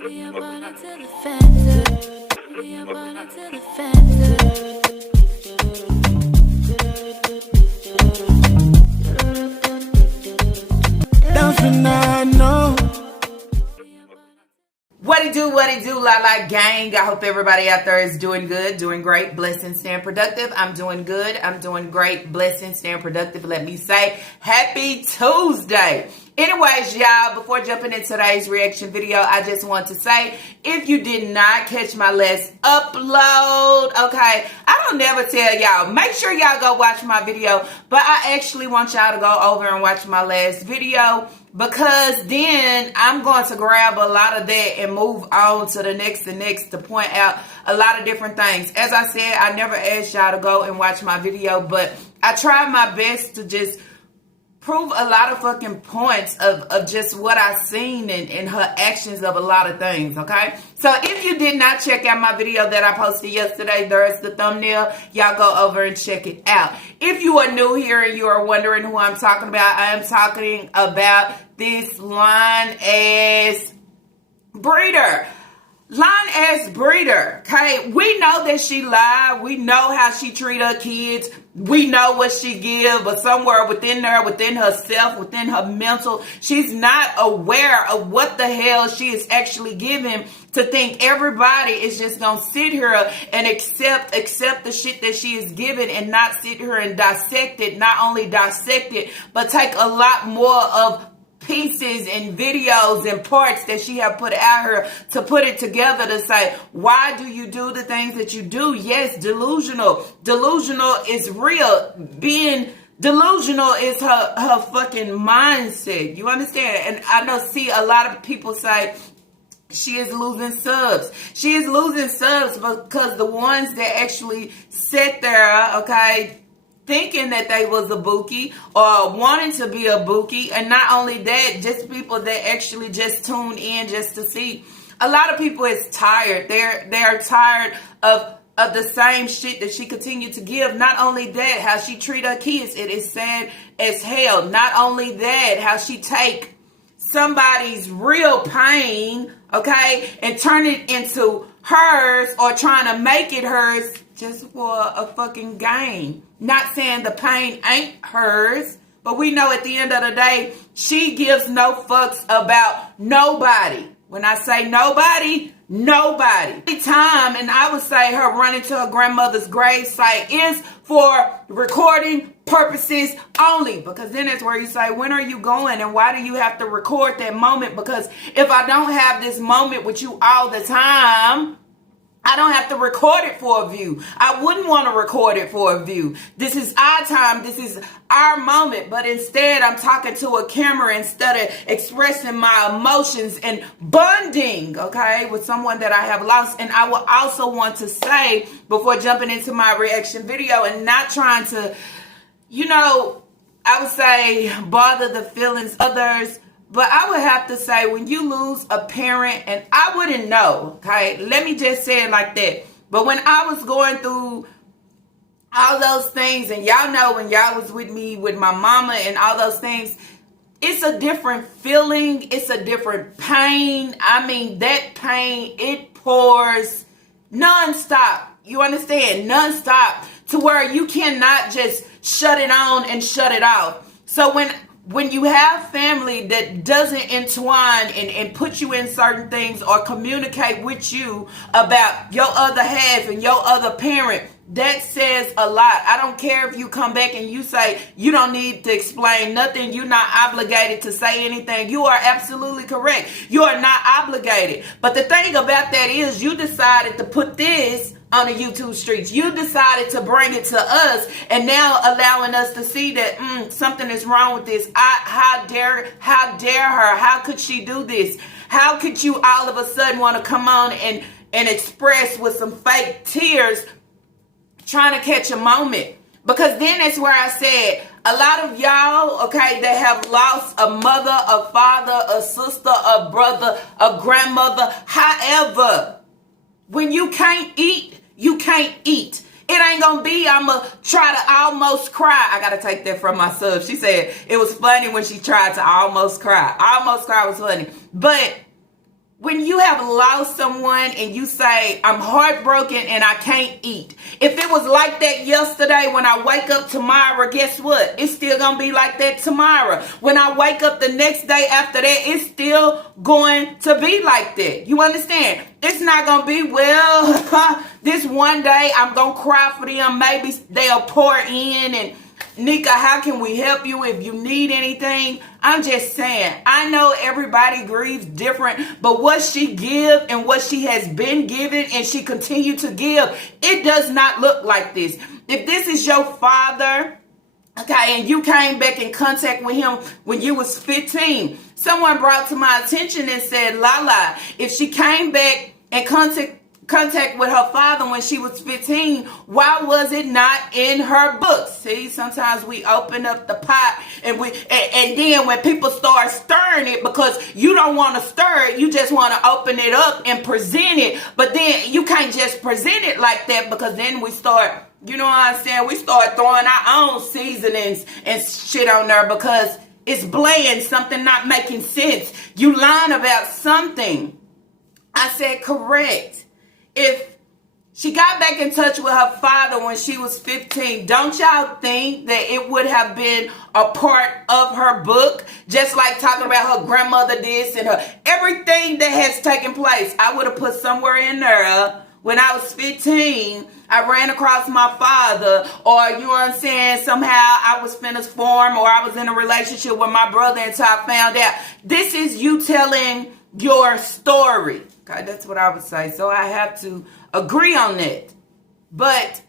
We are bonded to the factor. We are bonded to the factor. Don't you know? What it do, La gang. I hope everybody out there is doing good, doing great, blessed, and staying productive. I'm doing good. I'm doing great, blessed, and staying productive. Let me say happy Tuesday. Anyways, y'all, before jumping into today's reaction video, I just want to say, if you did not catch my last upload, okay, I don't never tell y'all, make sure y'all go watch my video, but I actually want y'all to go over and watch my last video, because then I'm going to grab a lot of that and move on to the next to point out a lot of different things. As I said, I never asked y'all to go and watch my video, but I tried my best to just prove a lot of fucking points of just what I seen and her actions of a lot of things, okay? So if you did not check out my video that I posted yesterday, there's the thumbnail. Y'all go over and check it out. If you are new here and you are wondering who I'm talking about, I am talking about this lying-ass breeder. Lying-ass breeder, okay? We know that she lied. We know how she treat her kids. We know what she give, but somewhere within there, within herself, within her mental, she's not aware of what the hell she is actually giving to think everybody is just gonna sit here and accept the shit that she is giving and not sit here and dissect it. Not only dissect it, but take a lot more of pieces and videos and parts that she have put out here to put it together to say, why do you do the things that you do? Yes, delusional is real. Being delusional is her fucking mindset. You understand? And I know, see, a lot of people say she is losing subs. She is losing subs because the ones that actually sit there, okay, thinking that they was a bookie or wanting to be a bookie, and not only that, just people that actually just tune in just to see. A lot of people is tired. They're tired of the same shit that she continued to give. Not only that, how she treat her kids, it is sad as hell. Not only that, how she take somebody's real pain, okay, and turn it into hers, or trying to make it hers just for a fucking gain. Not saying the pain ain't hers, but we know at the end of the day, she gives no fucks about nobody. When I say nobody, nobody. Every time, and I would say her running to her grandmother's grave site is for recording purposes only. Because then that's where you say, when are you going and why do you have to record that moment? Because if I don't have this moment with you all the time, I don't have to record it for a view. I wouldn't want to record it for a view. This is our time. This is our moment. But instead, I'm talking to a camera instead of expressing my emotions and bonding, okay, with someone that I have lost. And I will also want to say, before jumping into my reaction video and not trying to, you know, I would say bother the feelings of others, but I would have to say, when you lose a parent, and I wouldn't know, okay? Let me just say it like that. But when I was going through all those things, and y'all know when y'all was with me, with my mama and all those things, it's a different feeling. It's a different pain. I mean, that pain, it pours nonstop. You understand? Nonstop, to where you cannot just shut it on and shut it off. So when you have family that doesn't entwine and put you in certain things or communicate with you about your other half and your other parent, that says a lot. I don't care if you come back and you say you don't need to explain nothing. You're not obligated to say anything. You are absolutely correct. You are not obligated. But the thing about that is, you decided to put this on the YouTube streets. You decided to bring it to us, and now allowing us to see that something is wrong with this. How dare her? How could she do this? How could you all of a sudden want to come on and express with some fake tears, trying to catch a moment? Because then that's where I said, a lot of y'all, okay, that have lost a mother, a father, a sister, a brother, a grandmother, however, when you can't eat, you can't eat. It ain't gonna be, I'ma try to almost cry. I gotta take that from my sub. She said it was funny when she tried to almost cry. Almost cry was funny. But when you have lost someone and you say, I'm heartbroken and I can't eat. If it was like that yesterday, when I wake up tomorrow, guess what? It's still going to be like that tomorrow. When I wake up the next day after that, it's still going to be like that. You understand? It's not going to be, well, this one day I'm going to cry for them. Maybe they'll pour in and, Nika, how can we help you if you need anything? I'm just saying, I know everybody grieves different, but what she give and what she has been given and she continue to give, it does not look like this. If this is your father, okay, and you came back in contact with him when you was 15, someone brought to my attention and said, Lala, if she came back in contact with her father when she was 15, why was it not in her book? See, sometimes we open up the pot and then when people start stirring it, because you don't want to stir it, you just want to open it up and present it. But then you can't just present it like that, because then we start, you know what I'm saying, we start throwing our own seasonings and shit on there because it's bland, something not making sense. You lying about something. I said correct. If she got back in touch with her father when she was 15, don't y'all think that it would have been a part of her book? Just like talking about her grandmother this and her everything that has taken place. I would have put somewhere in there, when I was 15, I ran across my father, or you know what I'm saying, somehow I was finished form, or I was in a relationship with my brother until I found out. This is you telling your story. Okay, that's what I would say. So I have to agree on that. But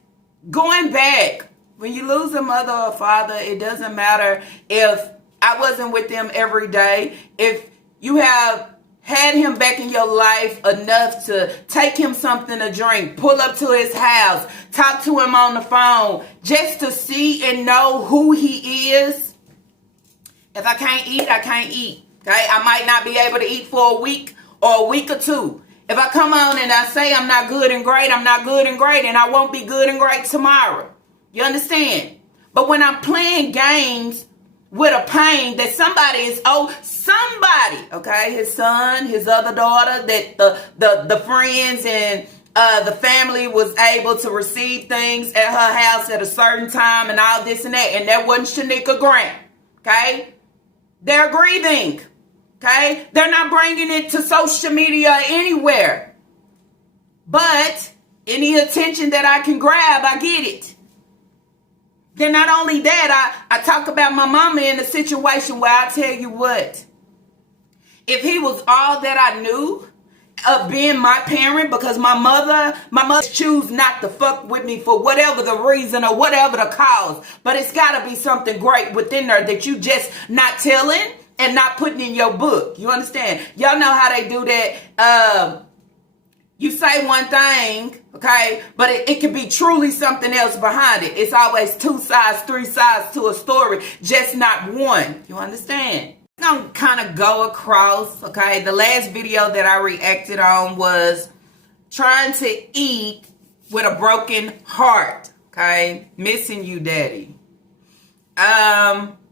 going back, when you lose a mother or father, it doesn't matter if I wasn't with them every day. If you have had him back in your life enough to take him something to drink, pull up to his house, talk to him on the phone, just to see and know who he is. If I can't eat, I can't eat. Okay, I might not be able to eat for a week or a week or two. If I come on and I say I'm not good and great, I'm not good and great, and I won't be good and great tomorrow. You understand? But when I'm playing games with a pain that somebody is somebody, okay, his son, his other daughter, that the friends and the family was able to receive things at her house at a certain time and all this and that, and that wasn't Shanika Grant, okay? They're grieving. Okay? They're not bringing it to social media anywhere. But any attention that I can grab, I get it. Then not only that, I talk about my mama in a situation where I tell you what, if he was all that I knew of being my parent, because my mother choose not to fuck with me for whatever the reason or whatever the cause. But it's got to be something great within her that you just not telling and not putting in your book. You understand? Y'all know how they do that. You say one thing, okay, but it can be truly something else behind it. It's always 2 sides, 3 sides to a story, just not one. You understand? I'm going to kind of go across, okay? The last video that I reacted on was trying to eat with a broken heart, okay? Missing you, daddy.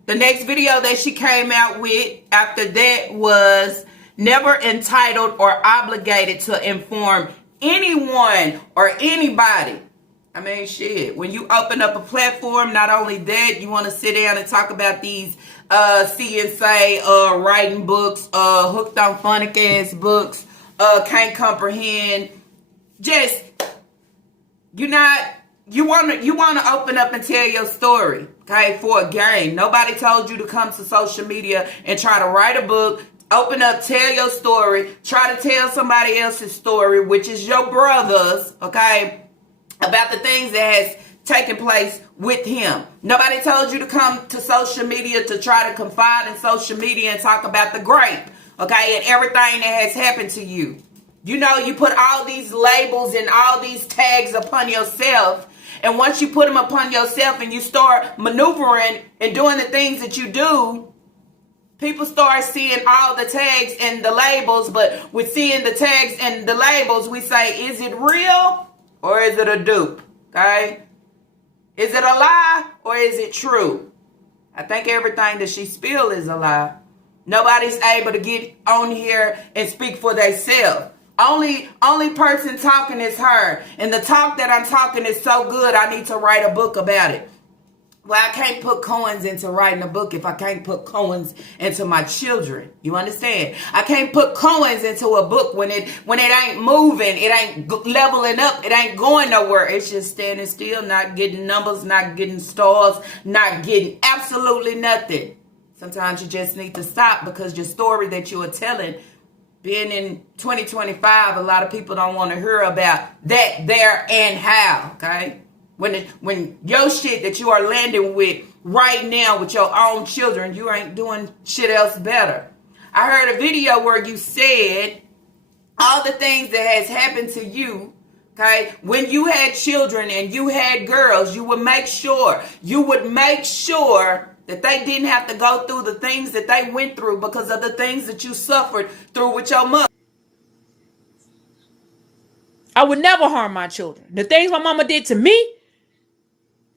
The next video that she came out with after that was never entitled or obligated to inform anyone or anybody. I mean, shit, when you open up a platform, not only that, you want to sit down and talk about these see and say, writing books, hooked on phonic ass books, can't comprehend. Just, you want to open up and tell your story, okay, for a game. Nobody told you to come to social media and try to write a book, open up, tell your story, try to tell somebody else's story, which is your brother's, okay, about the things that has taken place with him. Nobody told you to come to social media to try to confide in social media and talk about the grape, okay, and everything that has happened to you. You know, you put all these labels and all these tags upon yourself. And once you put them upon yourself and you start maneuvering and doing the things that you do, people start seeing all the tags and the labels. But with seeing the tags and the labels, we say, is it real or is it a dupe? Okay? Is it a lie or is it true? I think everything that she spilled is a lie. Nobody's able to get on here and speak for themselves. Only person talking is her. And the talk that I'm talking is so good, I need to write a book about it. Well, I can't put coins into writing a book if I can't put coins into my children. You understand? I can't put coins into a book when it ain't moving, it ain't leveling up, it ain't going nowhere. It's just standing still, not getting numbers, not getting stars, not getting absolutely nothing. Sometimes you just need to stop because your story that you are telling, being in 2025, a lot of people don't want to hear about that, there, and how, okay? When your shit that you are landing with right now with your own children, you ain't doing shit else better. I heard a video where you said all the things that has happened to you, okay? When you had children and you had girls, you would make sure that they didn't have to go through the things that they went through because of the things that you suffered through with your mother. I would never harm my children. The things my mama did to me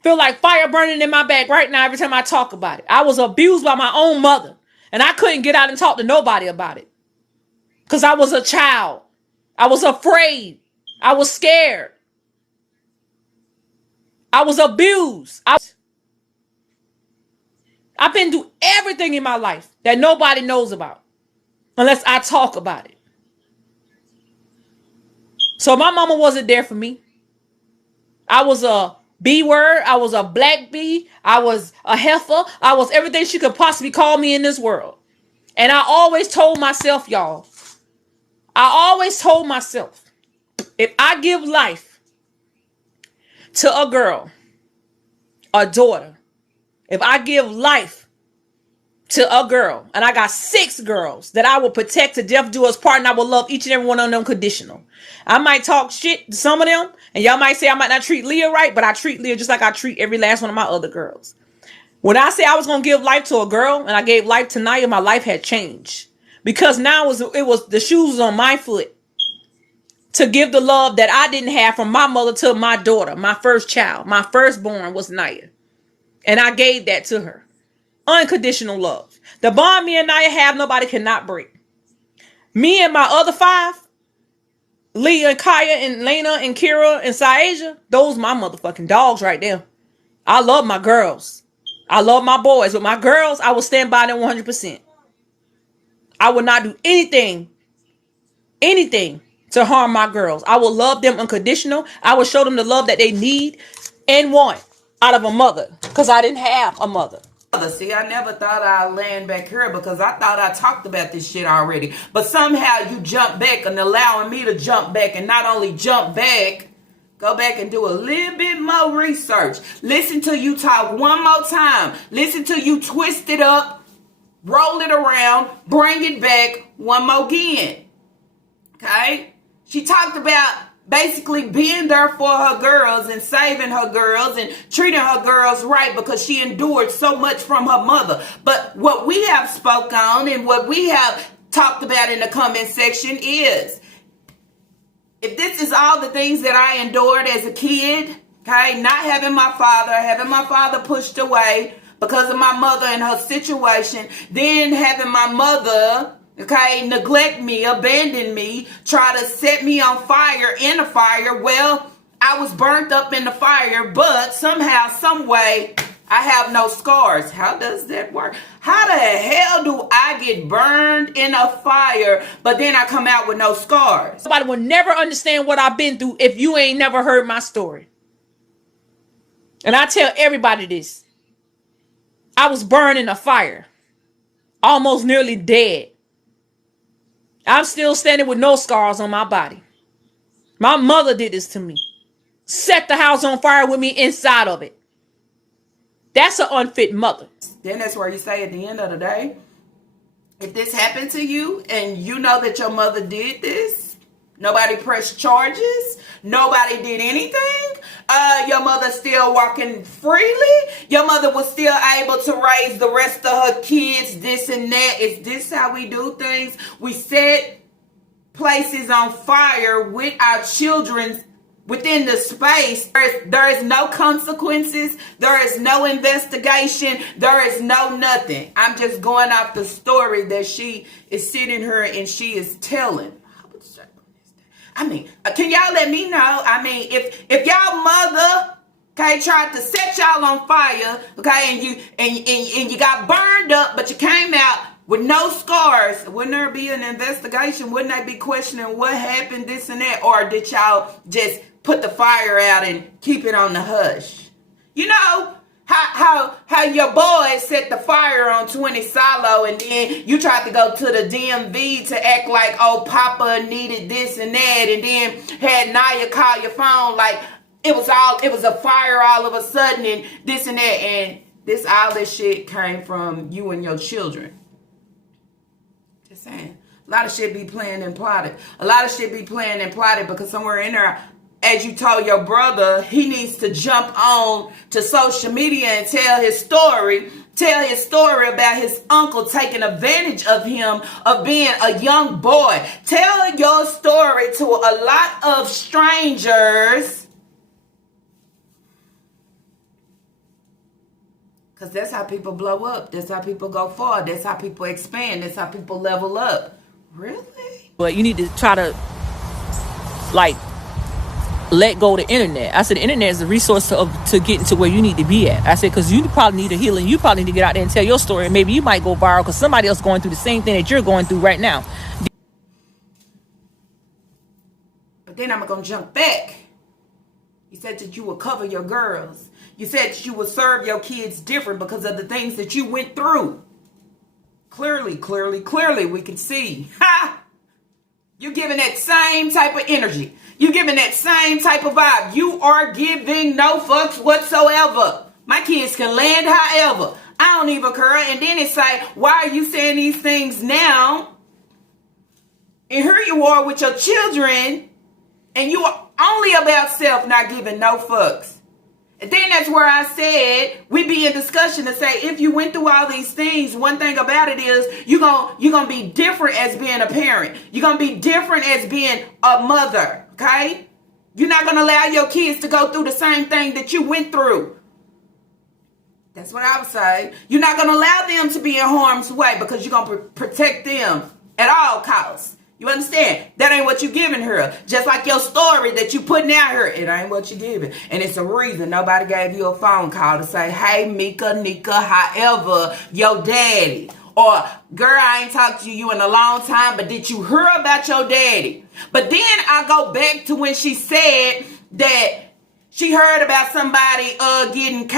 feel like fire burning in my back right now every time I talk about it. I was abused by my own mother, and I couldn't get out and talk to nobody about it because I was a child. I was afraid. I was scared. I was abused. I've been through everything in my life that nobody knows about unless I talk about it. So my mama wasn't there for me. I was a B word. I was a black bee. I was a heifer. I was everything she could possibly call me in this world. And I always told myself, y'all, if I give life to a girl, a daughter, if I give life to a girl, and I got 6 girls that I will protect to death do us part, and I will love each and every one of them conditional. I might talk shit to some of them, and y'all might say I might not treat Leah right, but I treat Leah just like I treat every last one of my other girls. When I say I was going to give life to a girl, and I gave life to Naya, my life had changed. Because now it was the shoes on my foot to give the love that I didn't have from my mother to my daughter, my first child. My firstborn was Naya. And I gave that to her. Unconditional love. The bond me and Naya have, nobody cannot break. Me and my other 5, Leah and Kaya and Lena and Kira and Syasia, those my motherfucking dogs right there. I love my girls. I love my boys. But my girls, I will stand by them 100%. I will not do anything to harm my girls. I will love them unconditional. I will show them the love that they need and want out of a mother. Because I didn't have a mother. See, I never thought I'd land back here because I thought I talked about this shit already. But somehow you jump back and allowing me to jump back, and not only jump back, go back and do a little bit more research. Listen to you talk one more time. Listen to you twist it up, roll it around, bring it back one more again. Okay? She talked about basically being there for her girls and saving her girls and treating her girls right because she endured so much from her mother. But what we have spoke on and what we have talked about in the comment section is, if this is all the things that I endured as a kid, okay, not having my father pushed away because of my mother and her situation, then having my mother, okay, neglect me, abandon me, try to set me on fire in a fire. Well, I was burnt up in the fire, but somehow, some way, I have no scars. How does that work? How the hell do I get burned in a fire, but then I come out with no scars? Somebody will never understand what I've been through if you ain't never heard my story. And I tell everybody this. I was burned in a fire. Almost nearly dead. I'm still standing with no scars on my body. My mother did this to me. Set the house on fire with me inside of it. That's an unfit mother. Then that's where you say at the end of the day, if this happened to you and you know that your mother did this, nobody pressed charges, nobody did anything, your mother still walking freely, your mother was still able to raise the rest of her kids, this and that. Is this how we do things? We set places on fire with our children's within the space, there is no consequences. There is no investigation. There is no nothing. I'm just going off the story that she is sitting here and she is telling. I mean, can y'all let me know? I mean, if y'all mother, okay, tried to set y'all on fire, okay, and you got burned up, but you came out with no scars, wouldn't there be an investigation? Wouldn't they be questioning what happened, this and that? Or did y'all just put the fire out and keep it on the hush? You know how your boy set the fire on 20 Solo, and then you tried to go to the DMV to act like, oh, Papa needed this and that, and then had Naya call your phone like it was a fire all of a sudden and this and that, and all this shit came from you and your children. Just saying. A lot of shit be planned and plotted. A lot of shit be planned and plotted because somewhere in there, as you told your brother, he needs to jump on to social media and tell his story about his uncle taking advantage of him, of being a young boy. Tell your story to a lot of strangers, because that's how people blow up. That's how people go far. That's how people expand. That's how people level up. Really? But you need to try to, like, let go of the internet. I said the internet is a resource to get into where you need to be at. I said, because you probably need a healing. You probably need to get out there and tell your story. And maybe you might go viral because somebody else going through the same thing that you're going through right now. But then I'm going to jump back. You said that you would cover your girls. You said that you would serve your kids different because of the things that you went through. Clearly, we can see. Ha! You're giving that same type of energy. You're giving that same type of vibe. You are giving no fucks whatsoever. My kids can land however. I don't even care. And then it's like, why are you saying these things now? And here you are with your children, and you are only about self, not giving no fucks. And then that's where I said we be in discussion to say, if you went through all these things, one thing about it is you're gonna be different as being a parent. You're gonna be different as being a mother, okay? You're not gonna allow your kids to go through the same thing that you went through. That's what I would say. You're not gonna allow them to be in harm's way because you're gonna protect them at all costs. You understand? That ain't what you giving her. Just like your story that you putting out here, it ain't what you giving. And it's a reason nobody gave you a phone call to say, hey, Mika, Nika, however, your daddy. Or, girl, I ain't talked to you in a long time, but did you hear about your daddy? But then I go back to when she said that she heard about somebody getting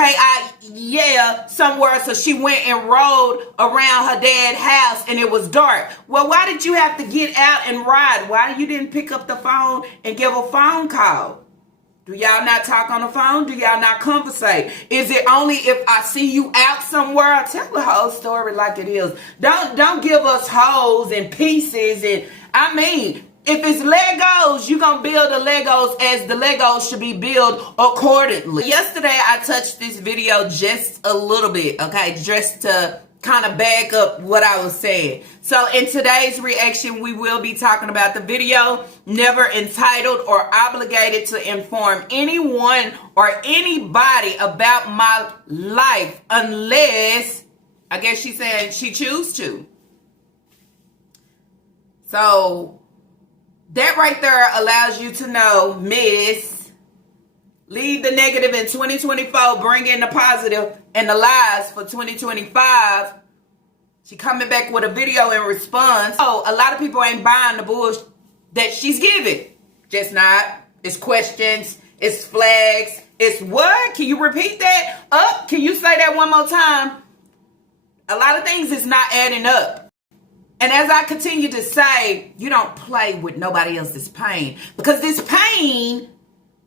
somewhere, so she went and rode around her dad's house and it was dark. Well, why did you have to get out and ride? Why you didn't pick up the phone and give a phone call? Do y'all not talk on the phone? Do y'all not conversate? Is it only if I see you out somewhere? I tell the whole story like it is. Don't give us holes and pieces. And I mean, if it's Legos, you're going to build the Legos as the Legos should be built accordingly. Yesterday, I touched this video just a little bit, okay, just to kind of back up what I was saying. So in today's reaction, we will be talking about the video, never entitled or obligated to inform anyone or anybody about my life unless, I guess she's saying she choose to. So that right there allows you to know, miss, leave the negative in 2024, bring in the positive and the lies for 2025. She coming back with a video in response. Oh, a lot of people ain't buying the bullshit that she's giving. Just not. It's questions. It's flags. It's what? Can you repeat that? Up? Can you say that one more time? A lot of things is not adding up. And as I continue to say, you don't play with nobody else's pain. Because this pain,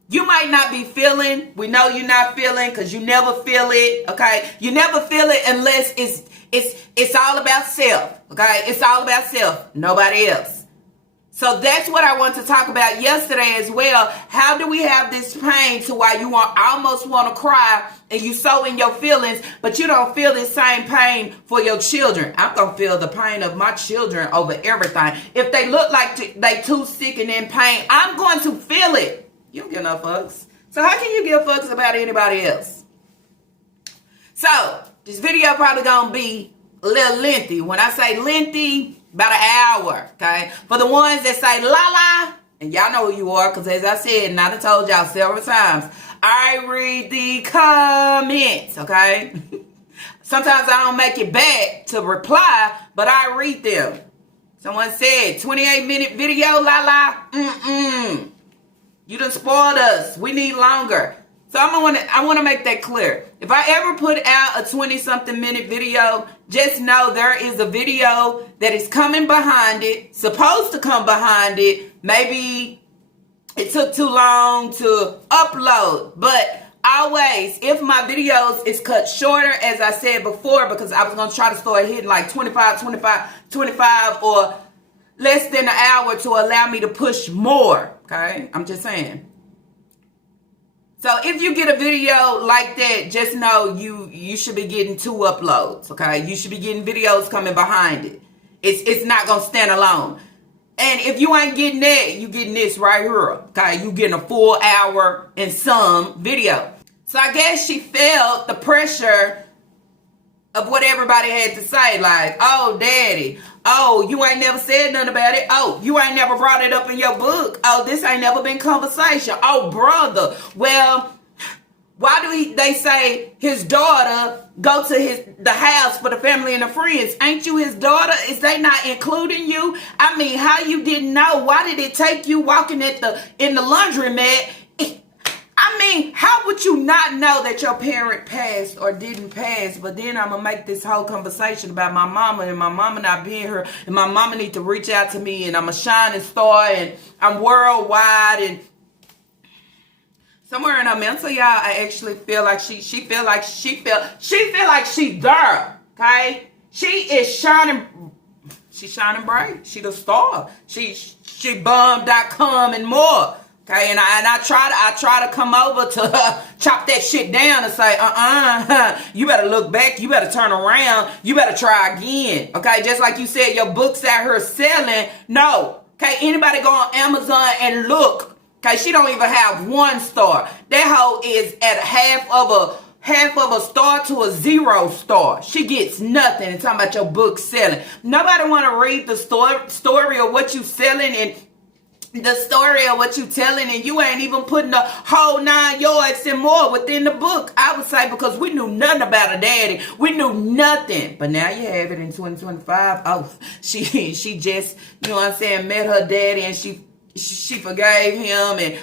you might not be feeling. We know you're not feeling because you never feel it, okay? You never feel it unless it's all about self, okay? It's all about self, nobody else. So that's what I want to talk about yesterday as well. How do we have this pain to why you almost want to cry and you so in your feelings, but you don't feel the same pain for your children? I'm going to feel the pain of my children over everything. If they look like they too sick and in pain, I'm going to feel it. You don't give no fucks. So how can you give fucks about anybody else? So this video probably gonna be a little lengthy. When I say lengthy, about an hour, okay? For the ones that say la la, and y'all know who you are, because as I said, and I done told y'all several times, I read the comments, okay? Sometimes I don't make it back to reply, but I read them. Someone said, 28-minute video, la la. You done spoiled us. We need longer. So I want to make that clear. If I ever put out a 20-something minute video, just know there is a video that is coming behind it, supposed to come behind it. Maybe it took too long to upload, but always, if my videos is cut shorter, as I said before, because I was going to try to start hitting like 25, or less than an hour to allow me to push more, okay? I'm just saying. So if you get a video like that, just know you should be getting 2 uploads, okay? You should be getting videos coming behind it. It's not going to stand alone. And if you ain't getting that, you getting this right here, okay? You getting a full hour and some video. So I guess she felt the pressure of what everybody had to say. Like, oh, daddy. Oh, you ain't never said nothing about it. Oh, you ain't never brought it up in your book. Oh, this ain't never been conversation. Oh, brother. Well, why do they say his daughter go to the house for the family and the friends? Ain't you his daughter? Is they not including you? I mean, how you didn't know? Why did it take you walking in the laundromat? I mean, how would you not know that your parent passed or didn't pass? But then I'm going to make this whole conversation about my mama and my mama not being here. And my mama need to reach out to me. And I'm a shining star. And I'm worldwide. And somewhere in her mental, y'all, I actually feel like she feel like she's there. Okay? She is shining. She's shining bright. She the star. She bum.com and more. Okay, and I try to come over to chop that shit down and say, you better look back, you better turn around, you better try again. Okay, just like you said, your book's out here selling. No, okay, anybody go on Amazon and look. Okay, she don't even have 1 star. That hoe is at half of a star to a 0 star. She gets nothing. And talking about your book selling. Nobody want to read the story of what you selling and the story of what you telling, and you ain't even putting the whole 9 yards and more within the book. I would say because we knew nothing about her daddy. We knew nothing. But now you have it in 2025. Oh, she just, you know what I'm saying, met her daddy and she forgave him.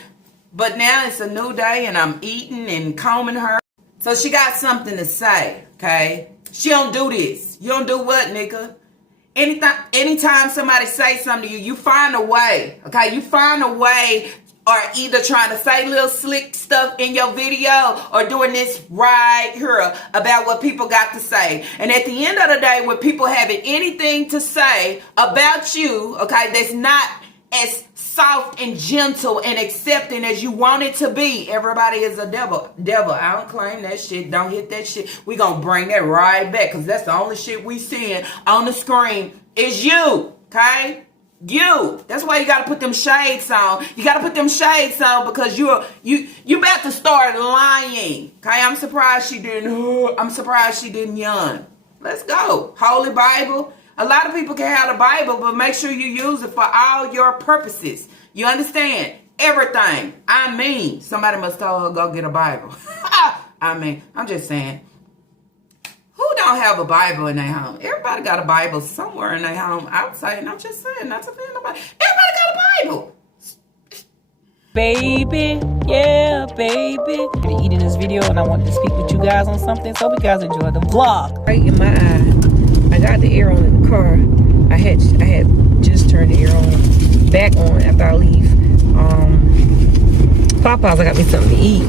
But now it's a new day and I'm eating and combing her. So she got something to say, okay? She don't do this. You don't do what, nigga? Anytime somebody say something to you, you find a way, okay? You find a way, or either trying to say little slick stuff in your video or doing this right here about what people got to say. And at the end of the day, when people having anything to say about you, okay, that's not as soft and gentle and accepting as you want it to be, everybody is a devil. I don't claim that shit. Don't hit that shit. We gonna bring that right back, because that's the only shit we seeing on the screen is you, okay? You. That's why you gotta put them shades on. You gotta put them shades on, because you about to start lying, okay? I'm surprised she didn't yawn. Let's go. Holy Bible. A lot of people can have the Bible, but make sure you use it for all your purposes. You understand? Everything. I mean, somebody must tell her go get a Bible. I mean, I'm just saying. Who don't have a Bible in their home? Everybody got a Bible somewhere in their home. I would say, and I'm just saying, not to offend nobody. Everybody got a Bible. Baby, yeah, baby. I'm eating this video and I wanted to speak with you guys on something, so we guys enjoy the vlog. Right in my eye. I got the air on in the car. I had just turned the air on, back on after I leave Popeyes. I got me something to eat.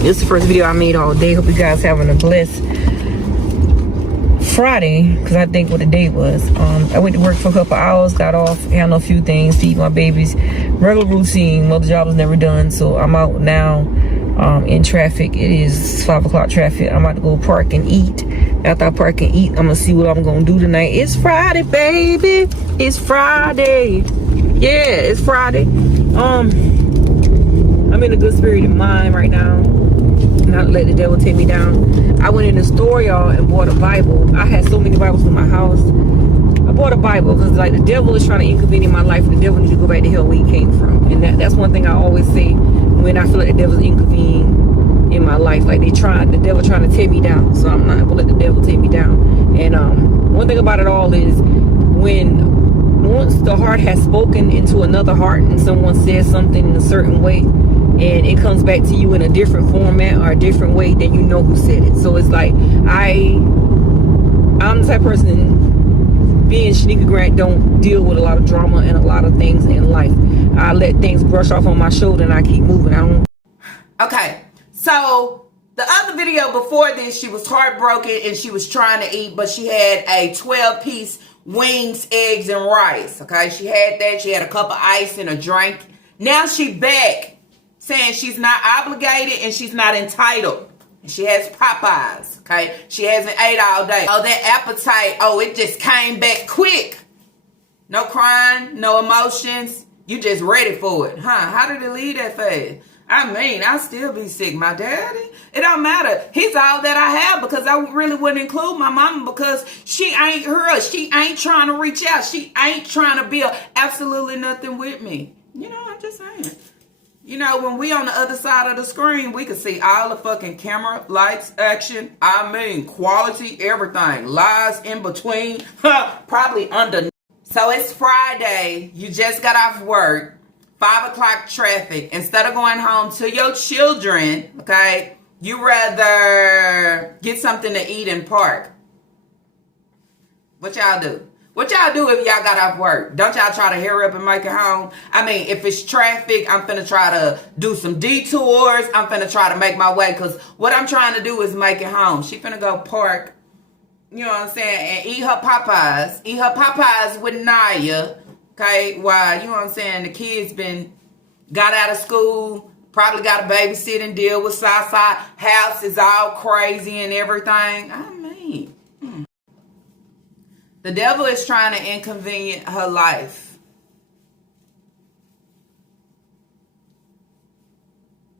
This is the first video I made all day. Hope you guys having a blessed Friday, because I think what the day was. I went to work for a couple hours, got off, handled a few things, feed my babies. Regular routine. Mother job was never done, so I'm out now in traffic. It is 5 o'clock traffic. I'm about to go park and eat. After I park and eat, I'm gonna see what I'm gonna do tonight. It's Friday, baby. It's Friday. Yeah, it's Friday. I I'm in a good spirit of mind right now. Not let the devil take me down. I went in the store, y'all, and bought a Bible. I had so many Bibles in my house. I bought a Bible because, like, the devil is trying to inconvenience my life. The devil needs to go back to hell where he came from. And that's one thing I always say when I feel like the devil's inconvening in my life. Like, the devil trying to tear me down. So I'm not going to let the devil take me down. And one thing about it all is once the heart has spoken into another heart and someone says something in a certain way, and it comes back to you in a different format or a different way, then you know who said it. So it's like, I'm the type of person, being Shanika Grant, don't deal with a lot of drama and a lot of things in life. I let things brush off on my shoulder and I keep moving. Okay, so the other video before this, she was heartbroken and she was trying to eat, but she had a 12-piece wings, eggs, and rice. Okay, she had that. She had a cup of ice and a drink. Now she back saying she's not obligated and she's not entitled. And she has Popeyes, okay? She hasn't ate all day. Oh, that appetite, it just came back quick. No crying, no emotions. You just ready for it, huh? How did it leave that fast? I mean, I still be sick. My daddy, it don't matter. He's all that I have because I really wouldn't include my mama because she ain't her. She ain't trying to reach out. She ain't trying to build absolutely nothing with me. You know, I'm just saying. You know, when we on the other side of the screen, we can see all the fucking camera, lights, action. I mean, quality, everything. Lies in between. Probably under. So it's Friday. You just got off work. 5 o'clock traffic. Instead of going home to your children, okay, you rather get something to eat and park. What y'all do? What y'all do if y'all got off work? Don't y'all try to hurry up and make it home? I mean, if it's traffic, I'm finna try to do some detours. I'm finna try to make my way because what I'm trying to do is make it home. She finna go park, you know what I'm saying, and eat her Popeyes. Eat her Popeyes with Naya, okay? While, you know what I'm saying, the kids got out of school, probably got a babysitting deal with Sasa. House is all crazy and everything. I mean... The devil is trying to inconvenience her life.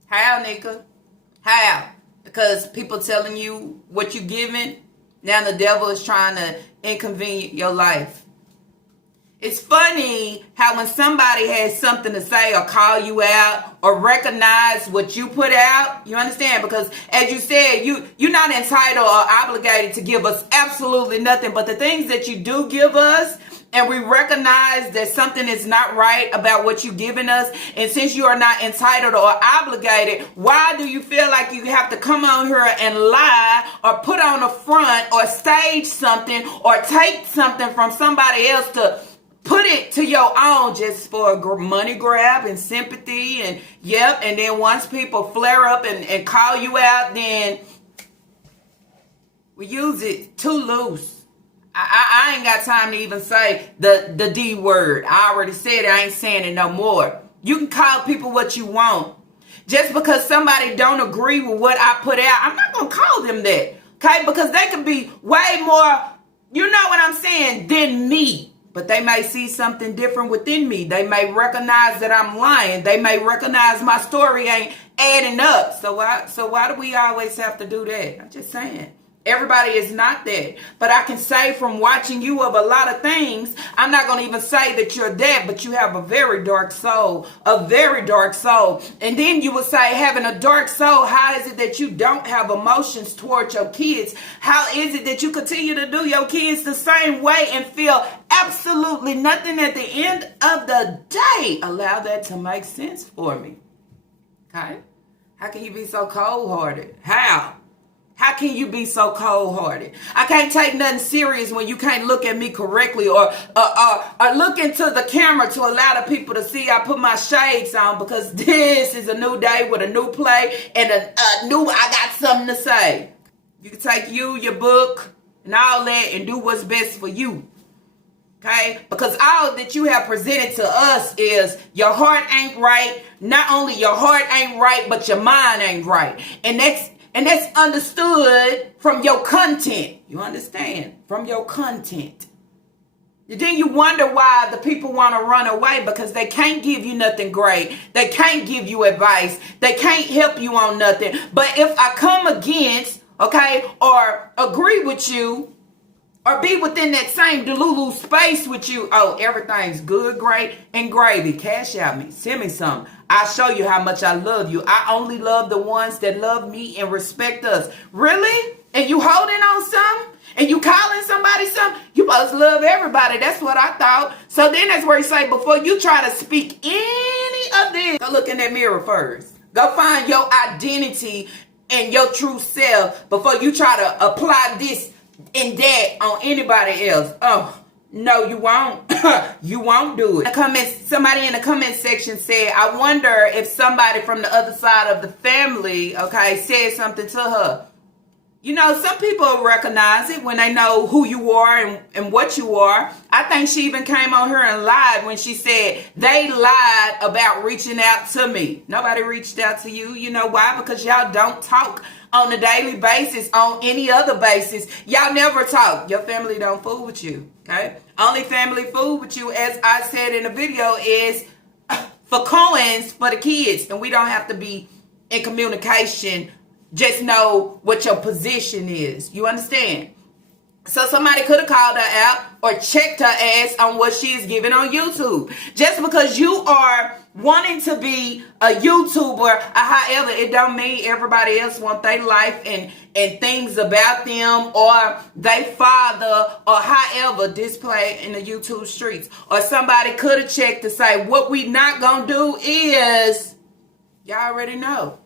How, Nika? How? Because people telling you what you giving. Now the devil is trying to inconvenience your life. It's funny how when somebody has something to say or call you out or recognize what you put out, you understand? Because as you said, you're not entitled or obligated to give us absolutely nothing. But the things that you do give us, and we recognize that something is not right about what you're giving us, and since you are not entitled or obligated, why do you feel like you have to come on here and lie or put on a front or stage something or take something from somebody else to put it to your own just for a money grab and sympathy and and then once people flare up and call you out, then we use it too loose. I ain't got time to even say the D word. I already said it. I ain't saying it no more. You can call people what you want. Just because somebody don't agree with what I put out, I'm not going to call them that. Okay? Because they could be way more, you know what I'm saying, than me. But they may see something different within me. They may recognize that I'm lying. They may recognize my story ain't adding up. So why do we always have to do that? I'm just saying. Everybody is not that. But I can say from watching you of a lot of things, I'm not going to even say that you're that, but you have a very dark soul. A very dark soul. And then you would say, having a dark soul, how is it that you don't have emotions towards your kids? How is it that you continue to do your kids the same way and feel absolutely nothing at the end of the day? Allow that to make sense for me. Okay? How can you be so cold-hearted? How? How can you be so cold-hearted? I can't take nothing serious when you can't look at me correctly or look into the camera to allow the people to see I put my shades on because this is a new day with a new play and a new, I got something to say. You can take your book and all that and do what's best for you. Okay? Because all that you have presented to us is your heart ain't right. Not only your heart ain't right, but your mind ain't right. And that's understood from your content. You understand? From your content. Then you wonder why the people want to run away, because they can't give you nothing great. They can't give you advice. They can't help you on nothing. But if I come against, okay, or agree with you, or be within that same Delulu space with you, oh, everything's good, great, and gravy. Cash out me. Send me some. I'll show you how much I love you. I only love the ones that love me and respect us. Really? And you holding on something? And you calling somebody something? You must love everybody. That's what I thought. So then that's where you say, before you try to speak any of this, go look in that mirror first. Go find your identity and your true self before you try to apply this and that on anybody else. Oh, no, you won't. You won't do it. Somebody in the comment section said, I wonder if somebody from the other side of the family, okay, said something to her. You know, some people recognize it when they know who you are and what you are. I think she even came on here and lied when she said they lied about reaching out to me. Nobody reached out to you. You know why? Because y'all don't talk on a daily basis, on any other basis. Y'all never talk. Your family don't fool with you, okay? Only family fool with you, as I said in the video, is for coins for the kids. And we don't have to be in communication. Just know what your position is. You understand? So somebody could have called her out or checked her ass on what she is giving on YouTube. Just because you are wanting to be a YouTuber, however, it don't mean everybody else want their life and things about them or they father or however display in the YouTube streets. Or somebody could have checked to say, what we not gonna do is, y'all already know.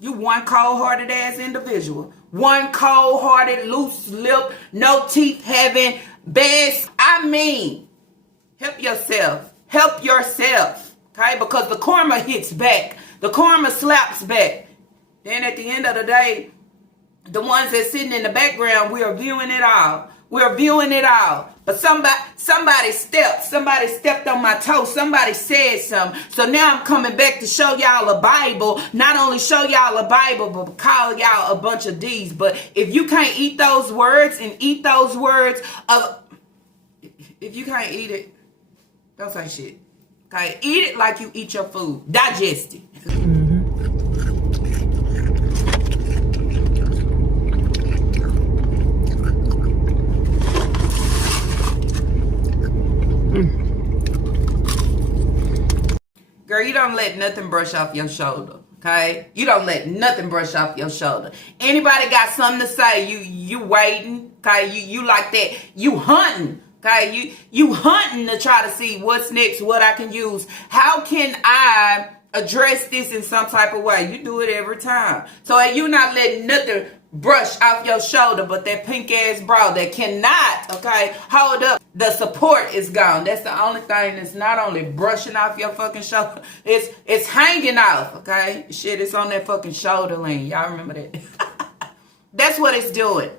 You one cold-hearted ass individual. One cold-hearted, loose lip, no teeth having, best. I mean, help yourself. Help yourself. Okay? Because the karma hits back. The karma slaps back. Then at the end of the day, the ones that's sitting in the background, we are viewing it all. We're viewing it all. But somebody stepped on my toe. Somebody said something. So now I'm coming back to show y'all a Bible. Not only show y'all a Bible, but call y'all a bunch of D's. But if you can't eat those words and eat those words, if you can't eat it, don't say shit. Okay? Eat it like you eat your food. Digest it. Girl, you don't let nothing brush off your shoulder, okay? You don't let nothing brush off your shoulder. Anybody got something to say, you waiting, okay? You like that. You hunting, okay? You hunting to try to see what's next, what I can use. How can I address this in some type of way? You do it every time. So you not letting nothing brush off your shoulder, but that pink ass bra that cannot, okay, hold up. The support is gone. That's the only thing that's not only brushing off your fucking shoulder, it's hanging off, okay? Shit, it's on that fucking shoulder lean. Y'all remember that? That's what it's doing.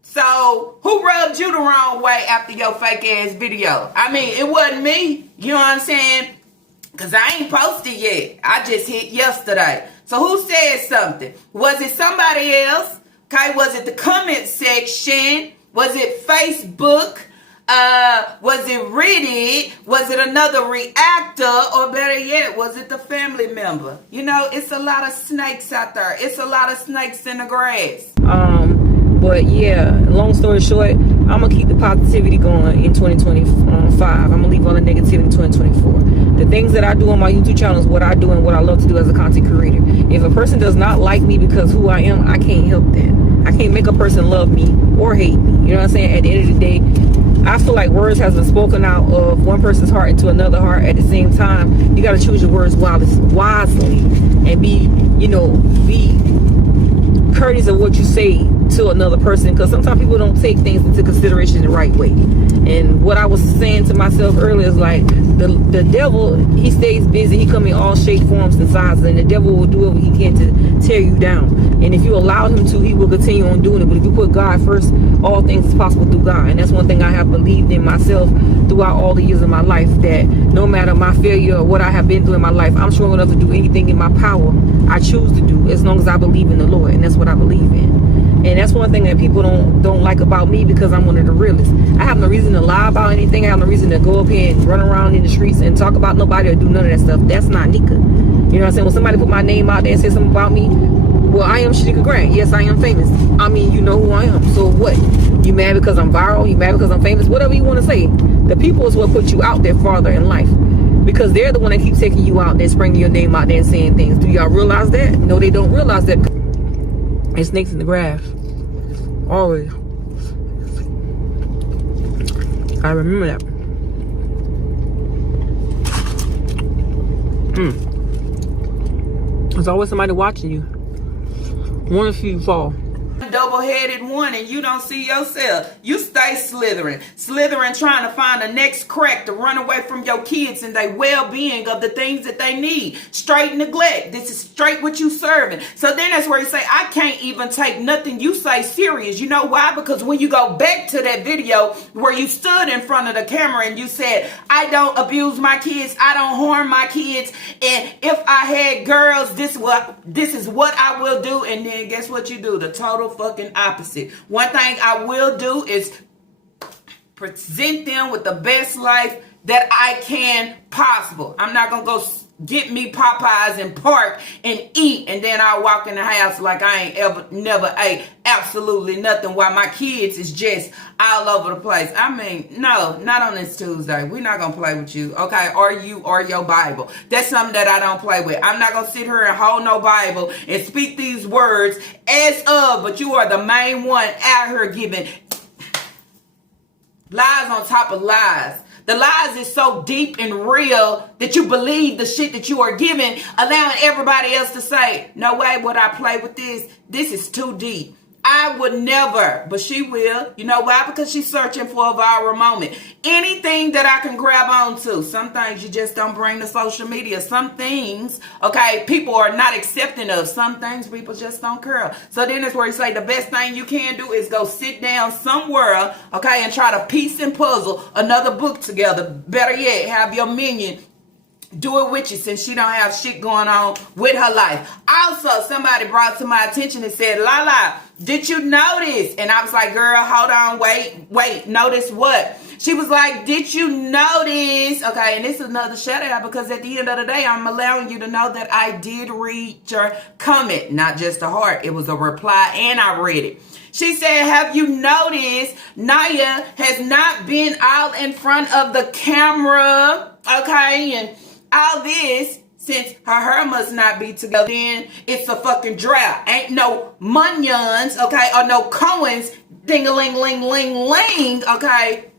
So, who rubbed you the wrong way after your fake ass video? I mean, it wasn't me. You know what I'm saying? Because I ain't posted yet. I just hit yesterday. So who said something? Was it somebody else? Okay, was it the comment section? Was it Facebook? Was it Reddit? Was it another reactor? Or better yet, was it the family member? You know, it's a lot of snakes out there. It's a lot of snakes in the grass. But yeah, long story short, I'm gonna keep the positivity going in 2025. I'm gonna leave all the negativity in 2024. The things that I do on my YouTube channel is what I do and what I love to do as a content creator. If a person does not like me because who I am, I can't help that. I can't make a person love me or hate me. You know what I'm saying? At the end of the day, I feel like words has been spoken out of one person's heart into another heart. At the same time, you got to choose your words wisely and be courteous of what you say to another person, because sometimes people don't take things into consideration the right way. And what I was saying to myself earlier is like the devil, he stays busy. He come in all shapes, forms, and sizes, and the devil will do what he can to tear you down. And if you allow him to, he will continue on doing it. But if you put God first, all things is possible through God. And that's one thing I have believed in myself throughout all the years of my life, that no matter my failure or what I have been through in my life, I'm strong enough to do anything in my power I choose to do, as long as I believe in the Lord. And that's what I believe in. And that's one thing that people don't like about me, because I'm one of the realest. I have no reason to lie about anything. I have no reason to go up here and run around in the streets and talk about nobody or do none of that stuff. That's not Nika. You know what I'm saying? When somebody put my name out there and say something about me, well, I am Shanika Grant. Yes, I am famous. I mean, you know who I am. So what? You mad because I'm viral? You mad because I'm famous? Whatever you want to say. The people is what put you out there farther in life. Because they're the one that keep taking you out there, bringing your name out there and saying things. Do y'all realize that? No, they don't realize that. There's snakes in the grass. Always. I remember that. There's always somebody watching you. Want to see you fall. Double-headed one and you don't see yourself. You stay slithering trying to find the next crack to run away from your kids and their well-being of the things that they need. Straight neglect. This is straight what you serving. So then that's where you say, I can't even take nothing you say serious. You know why? Because when you go back to that video where you stood in front of the camera and you said, I don't abuse my kids, I don't harm my kids, and if I had girls, this is what I will do. And then guess what you do? The total fucking opposite. One thing I will do is present them with the best life that I can possible. I'm not gonna go get me Popeyes and park and eat and then I'll walk in the house like I ain't never ate absolutely nothing while my kids is just all over the place. I mean, no, not on this Tuesday. We're not gonna play with you, okay? Or you or your Bible. That's something that I don't play with. I'm not gonna sit here and hold no Bible and speak these words as of, but you are the main one out here giving lies on top of lies. The lies is so deep and real that you believe the shit that you are giving, allowing everybody else to say, no way would I play with this. This is too deep. I would never, but she will. You know why? Because she's searching for a viral moment. Anything that I can grab onto. Some things you just don't bring to social media. Some things, okay, people are not accepting of. Some things people just don't care. So then that's where you say the best thing you can do is go sit down somewhere, okay, and try to piece and puzzle another book together. Better yet, have your minion do it with you since she don't have shit going on with her life. Also, somebody brought to my attention and said, Lala, did you notice? And I was like, girl, hold on, wait, notice what? She was like, did you notice? Okay, and this is another shout out because at the end of the day, I'm allowing you to know that I did read your comment, not just a heart. It was a reply and I read it. She said, have you noticed Naya has not been out in front of the camera, okay, and all this since her hair must not be together. Then it's a fucking drought. Ain't no Munions, okay, or no Cohens, ding-a-ling-ling-ling-ling, okay.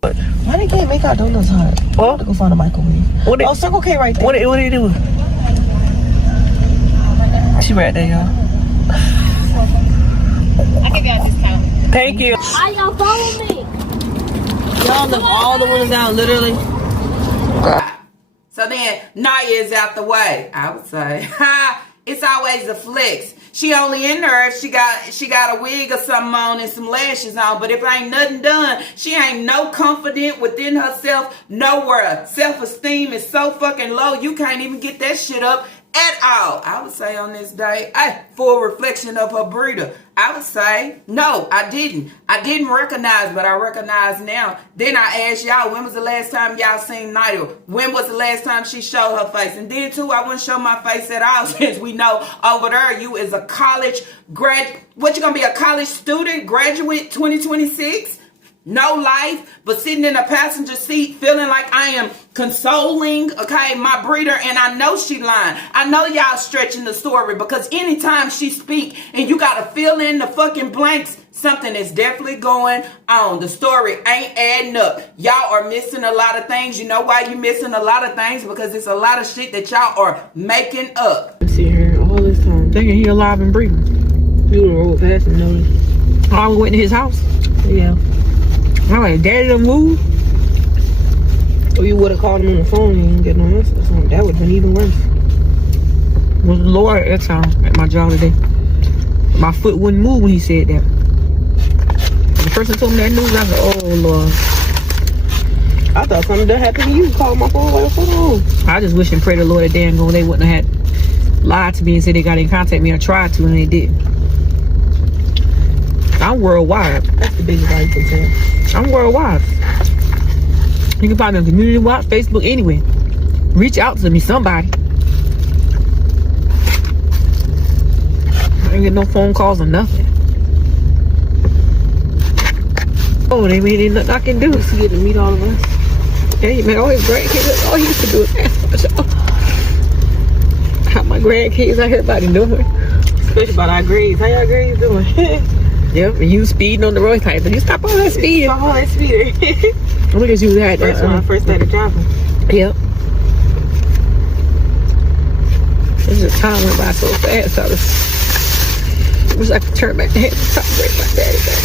Why they can't make our donuts hot? I have to go find a microwave. Oh, Circle K right there. What do you do? She right there, y'all. I give y'all a discount. Thank you. Why y'all follow me? Y'all left all the windows down, literally. So then Naya is out the way. I would say, it's always a flex. She only in there if she got a wig or something on and some lashes on. But if ain't nothing done, she ain't no confident within herself nowhere. Self-esteem is so fucking low, you can't even get that shit up at all. I would say on this day, for a reflection of her breeder, I would say, no, I didn't. I didn't recognize, but I recognize now. Then I asked y'all, when was the last time y'all seen Naya? When was the last time she showed her face? And then too, I wouldn't show my face at all since we know over there you is a college what you gonna be, a college student, graduate 2026? No life, but sitting in a passenger seat feeling like I am consoling, okay, my breeder, and I know she lying. I know y'all stretching the story because anytime she speak and you gotta fill in the fucking blanks, something is definitely going on. The story ain't adding up. Y'all are missing a lot of things. You know why you missing a lot of things? Because it's a lot of shit that y'all are making up. I see her all this time thinking he alive and breathing. You would roll past and notice. I went to his house. Yeah. I'm like, daddy done moved? Or you would have called him on the phone and you didn't get no answer. That would have been even worse. It was the Lord at that time at my job today. My foot wouldn't move when he said that. The person told me that news, I was like, oh Lord. I thought something that happened to you. Called my phone, like, what's going on? I just wish and pray the Lord that damn they wouldn't have had lied to me and said they got in contact with me. I tried to and they didn't. I'm worldwide. That's the biggest I can tell. I'm worldwide. You can find me on Community Watch, Facebook, anywhere. Reach out to me, somebody. I ain't get no phone calls or nothing. Oh, they mean ain't nothing I can do. To get to meet all of us. Hey, man, all his grandkids, all he used to do is ask for the show. How my grandkids, I hear about them doing. Especially about our grades. How y'all grades doing? Yep, and you speeding on the road type. But you stop all that speeding. Stop all that speeding. Look at you that. First when I first started driving. Yep. This is time went by so fast. I wish I could turn back the head and stop break my daddy back.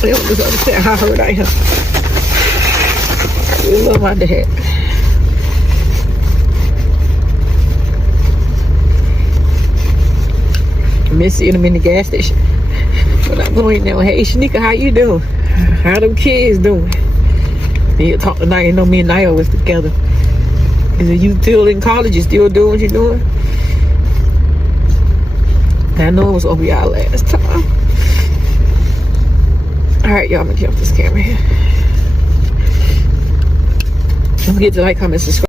They don't just understand how hurt I am. I really love my dad. I miss seeing him in the gas station. But I'm going now. Hey, Shanika, how you doing? How them kids doing? He'll talk tonight. You know, me and Naya was together. Is it you still in college? You still doing what you're doing? I know it was over y'all last time. Alright, y'all, I'm gonna get off this camera here. Don't forget to like, comment, subscribe.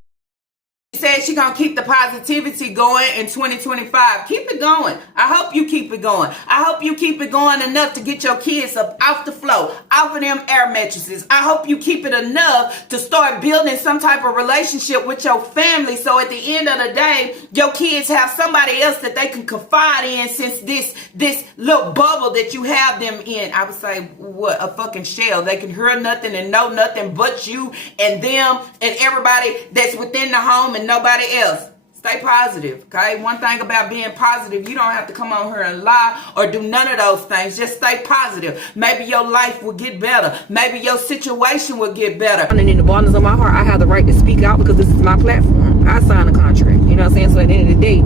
Said she gonna keep the positivity going in 2025. Keep it going. I hope you keep it going. I hope you keep it going enough to get your kids up off the floor, off of them air mattresses. I hope you keep it enough to start building some type of relationship with your family, so at the end of the day, your kids have somebody else that they can confide in, since this little bubble that you have them in, I would say, what, a fucking shell. They can hear nothing and know nothing but you and them and everybody that's within the home and nobody else. Stay positive, okay? One thing about being positive, you don't have to come on here and lie or do none of those things. Just stay positive. Maybe your life will get better. Maybe your situation will get better. And in the bottom of my heart, I have the right to speak out because this is my platform. I signed a contract. You know what I'm saying? So at the end of the day,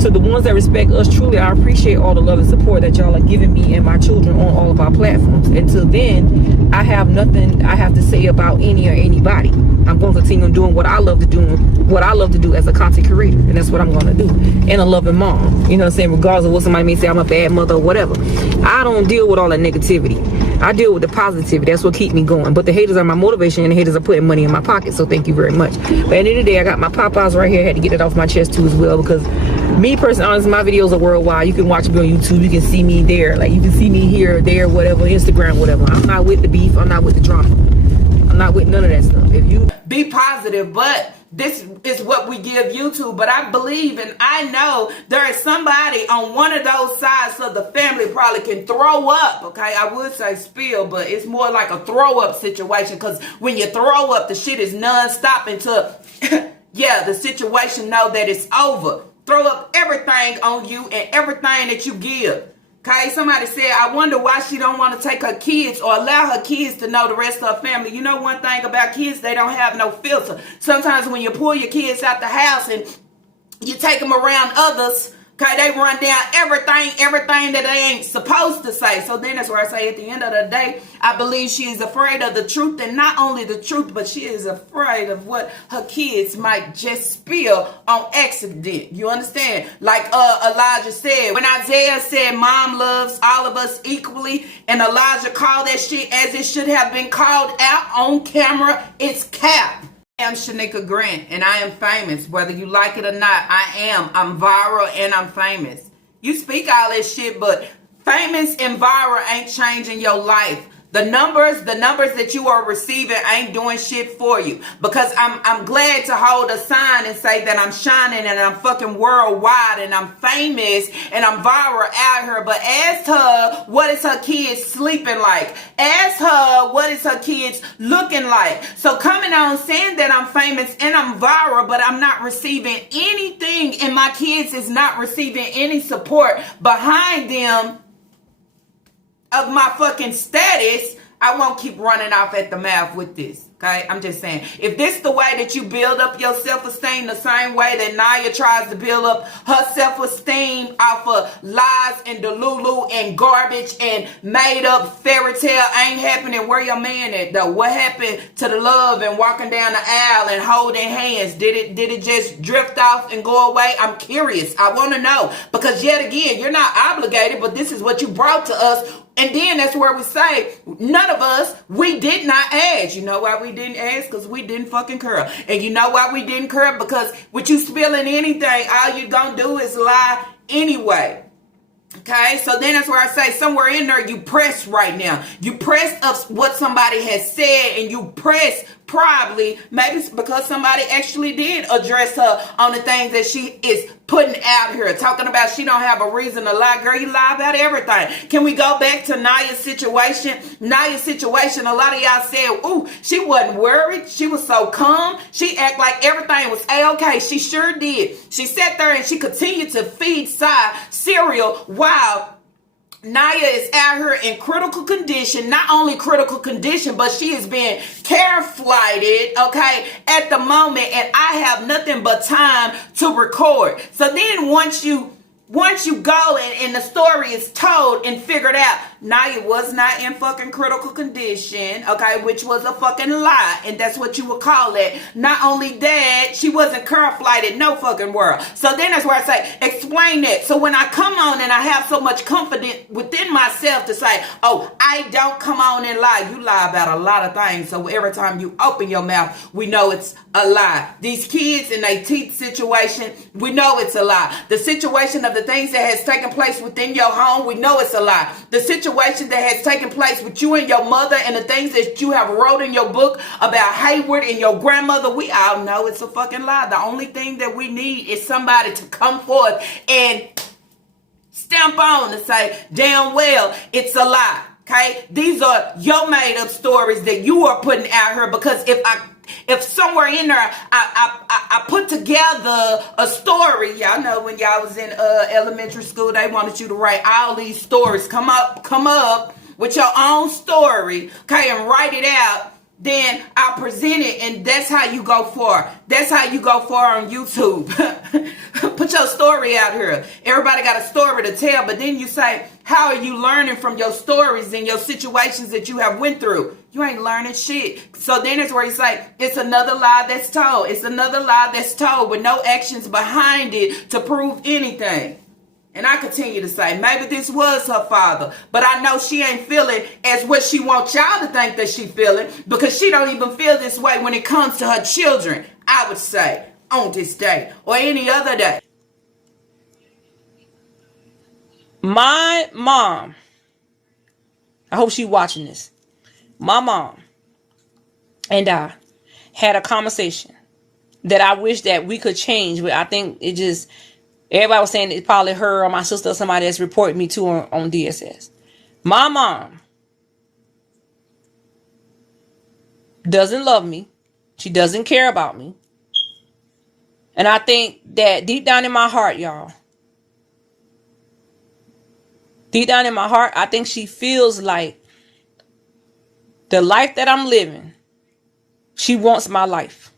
to the ones that respect us truly, I appreciate all the love and support that y'all are giving me and my children on all of our platforms. Until then, I have nothing I have to say about any or anybody. I'm going to continue doing what I love to do, as a content creator, and that's what I'm going to do. And a loving mom, you know what I'm saying, regardless of what somebody may say I'm a bad mother or whatever. I don't deal with all that negativity. I deal with the positivity. That's what keeps me going. But the haters are my motivation, and the haters are putting money in my pocket, so thank you very much. But at the end of the day, I got my Popeyes right here. I had to get it off my chest too as well, because me personally, honestly, my videos are worldwide. You can watch me on YouTube. You can see me there. Like, you can see me here, there, whatever, Instagram, whatever. I'm not with the beef. I'm not with the drama. I'm not with none of that stuff. If you be positive, but this is what we give YouTube. But I believe and I know there is somebody on one of those sides of the family probably can throw up. Okay, I would say spill, but it's more like a throw up situation, because when you throw up, the shit is non-stop until yeah, the situation know that it's over. Throw up everything on you and everything that you give. Okay, somebody said, I wonder why she don't want to take her kids or allow her kids to know the rest of her family. You know one thing about kids, they don't have no filter. Sometimes when you pull your kids out the house and you take them around others, okay, they run down everything that they ain't supposed to say. So then that's where I say, at the end of the day, I believe she is afraid of the truth, and not only the truth, but she is afraid of what her kids might just spill on accident. You understand? Like Elijah said, when Isaiah said mom loves all of us equally, and Elijah called that shit as it should have been called out on camera, it's cap. I am Shanika Grant, and I am famous. Whether you like it or not, I am. I'm viral and I'm famous. You speak all this shit, but famous and viral ain't changing your life. The numbers that you are receiving ain't doing shit for you. Because I'm glad to hold a sign and say that I'm shining and I'm fucking worldwide and I'm famous and I'm viral out here. But ask her, what is her kids sleeping like? Ask her, what is her kids looking like? So coming on saying that I'm famous and I'm viral, but I'm not receiving anything, and my kids is not receiving any support behind them of my fucking status, I won't keep running off at the mouth with this. Okay, I'm just saying, if this is the way that you build up your self-esteem, the same way that Naya tries to build up her self-esteem off of lies and delulu and garbage and made up fairy tale ain't happening, where your man at though? What happened to the love and walking down the aisle and holding hands? Did it just drift off and go away? I'm curious. I want to know, because yet again, you're not obligated, but this is what you brought to us. And then that's where we say, none of us, we did not ask. You know why we didn't ask? Because we didn't fucking curl. And you know why we didn't curl? Because with you spilling anything, all you gonna do is lie anyway. Okay, so then that's where I say, somewhere in there, you press right now. You press of what somebody has said, and you press probably, maybe because somebody actually did address her on the things that she is putting out here, talking about she don't have a reason to lie. Girl, you lie about everything. Can we go back to Naya's situation? Naya's situation, a lot of y'all said, ooh, she wasn't worried. She was so calm. She act like everything was A-okay. She sure did. She sat there and she continued to feed Sai cereal while Naya is out here in critical condition. Not only critical condition, but she is being care flighted, okay, at the moment, and I have nothing but time to record. So then once you go and the story is told and figured out, Naya was not in fucking critical condition, okay, which was a fucking lie, and that's what you would call it. Not only that, she wasn't curl flighted, no fucking world. So then that's where I say, explain that. So when I come on and I have so much confidence within myself to say, oh, I don't come on and lie. You lie about a lot of things. So every time you open your mouth, we know it's a lie. These kids in their teeth situation, we know it's a lie. The situation of the things that has taken place within your home, we know it's a lie. The situation that has taken place with you and your mother and the things that you have wrote in your book about Hayward and your grandmother, we all know it's a fucking lie. The only thing that we need is somebody to come forth and stamp on and say, damn well, it's a lie. Okay? These are your made up stories that you are putting out here, because if somewhere in there I put together a story, y'all know when y'all was in elementary school, they wanted you to write all these stories. Come up with your own story, okay, and write it out. Then I'll present it, and that's how you go far. That's how you go far on YouTube. Put your story out here. Everybody got a story to tell, but then you say, how are you learning from your stories and your situations that you have went through? You ain't learning shit. So then it's where you say, it's another lie that's told. It's another lie that's told with no actions behind it to prove anything. And I continue to say, maybe this was her father, but I know she ain't feeling as what she wants y'all to think that she feeling, because she don't even feel this way when it comes to her children, I would say, on this day or any other day. My mom, I hope she's watching this. My mom and I had a conversation that I wish that we could change, but I think it just, everybody was saying it's probably her or my sister or somebody that's reported me to on DSS. My mom doesn't love me. She doesn't care about me. And I think that deep down in my heart, y'all, deep down in my heart, I think she feels like the life that I'm living, she wants my life.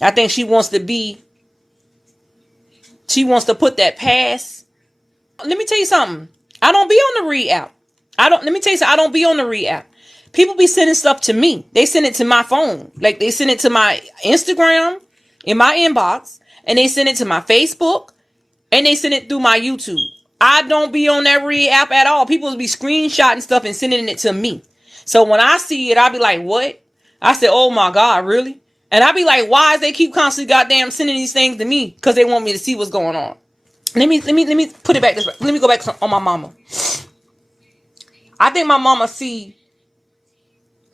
I think she wants to put that past. Let me tell you something. I don't be on the Read app. I don't be on the Read app. People be sending stuff to me. They send it to my phone. Like they send it to my Instagram in my inbox, and they send it to my Facebook, and they send it through my YouTube. I don't be on that Read app at all. People be screenshotting stuff and sending it to me. So when I see it, I'll be like, what? I said, oh my God, really? And I'll be like, why is they keep constantly goddamn sending these things to me? Because they want me to see what's going on. Let me put it back this way. Let me go back on my mama. I think my mama see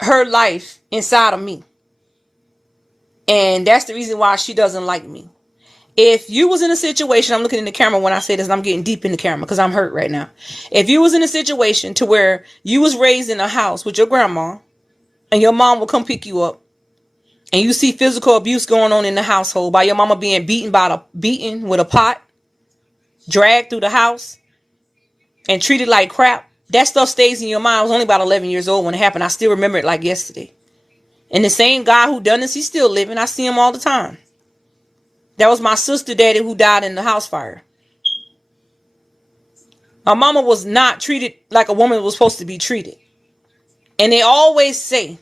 her life inside of me. And that's the reason why she doesn't like me. If you was in a situation, I'm looking in the camera when I say this, and I'm getting deep in the camera because I'm hurt right now. If you was in a situation to where you was raised in a house with your grandma, and your mom will come pick you up, and you see physical abuse going on in the household by your mama being beaten with a pot, dragged through the house, and treated like crap, that stuff stays in your mind. I was only about 11 years old when it happened. I still remember it like yesterday. And the same guy who done this, he's still living. I see him all the time. That was my sister daddy who died in the house fire. My mama was not treated like a woman was supposed to be treated. And they always say,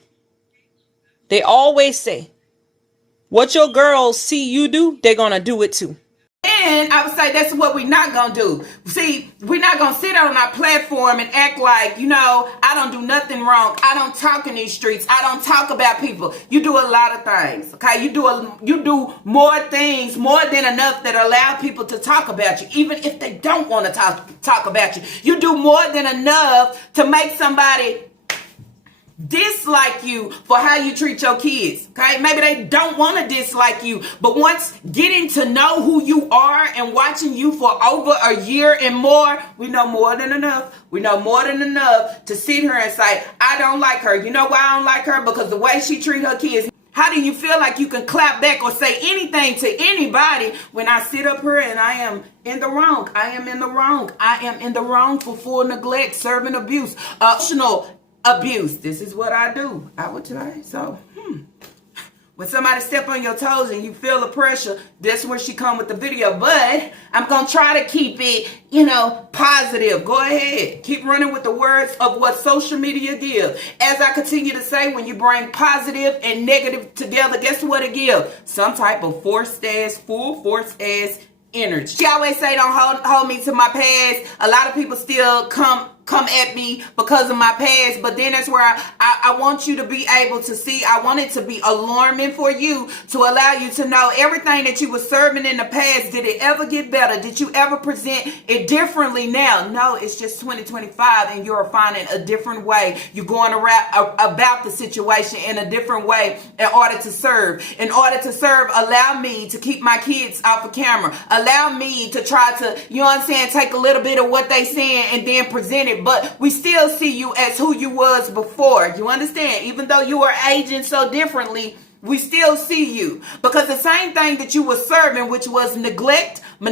what your girls see you do, they're going to do it too. And I would say that's what we're not going to do. See, we're not going to sit on our platform and act like, you know, I don't do nothing wrong. I don't talk in these streets. I don't talk about people. You do a lot of things, okay? You do more things, more than enough that allow people to talk about you, even if they don't want to talk about you. You do more than enough to make somebody dislike you for how you treat your kids. Okay, maybe they don't want to dislike you, but once getting to know who you are and watching you for over a year and more, we know more than enough. We know more than enough to sit here and say, I don't like her. You know why I don't like her? Because the way she treat her kids. How do you feel like you can clap back or say anything to anybody when I sit up here and I am in the wrong? I am in the wrong. I am in the wrong for full neglect, servant abuse, emotional abuse. This is what I do. I would say so. When somebody step on your toes and you feel the pressure, that's where she come with the video. But I'm gonna try to keep it, positive. Go ahead, keep running with the words of what social media gives. As I continue to say, when you bring positive and negative together, guess what it gives? Some type of full force ass energy. She always say, don't hold me to my past. A lot of people still come at me because of my past, but then that's where I want you to be able to see. I want it to be alarming for you, to allow you to know everything that you were serving in the past. Did it ever get better? Did you ever present it differently now? No, it's just 2025 and you're finding a different way. You're going around about the situation in a different way in order to serve. In order to serve, allow me to keep my kids off of camera. Allow me to try to, take a little bit of what they saying and then present it. But we still see you as who you was before. You understand? Even though you are aging so differently, we still see you. Because the same thing that you were serving, which was neglect and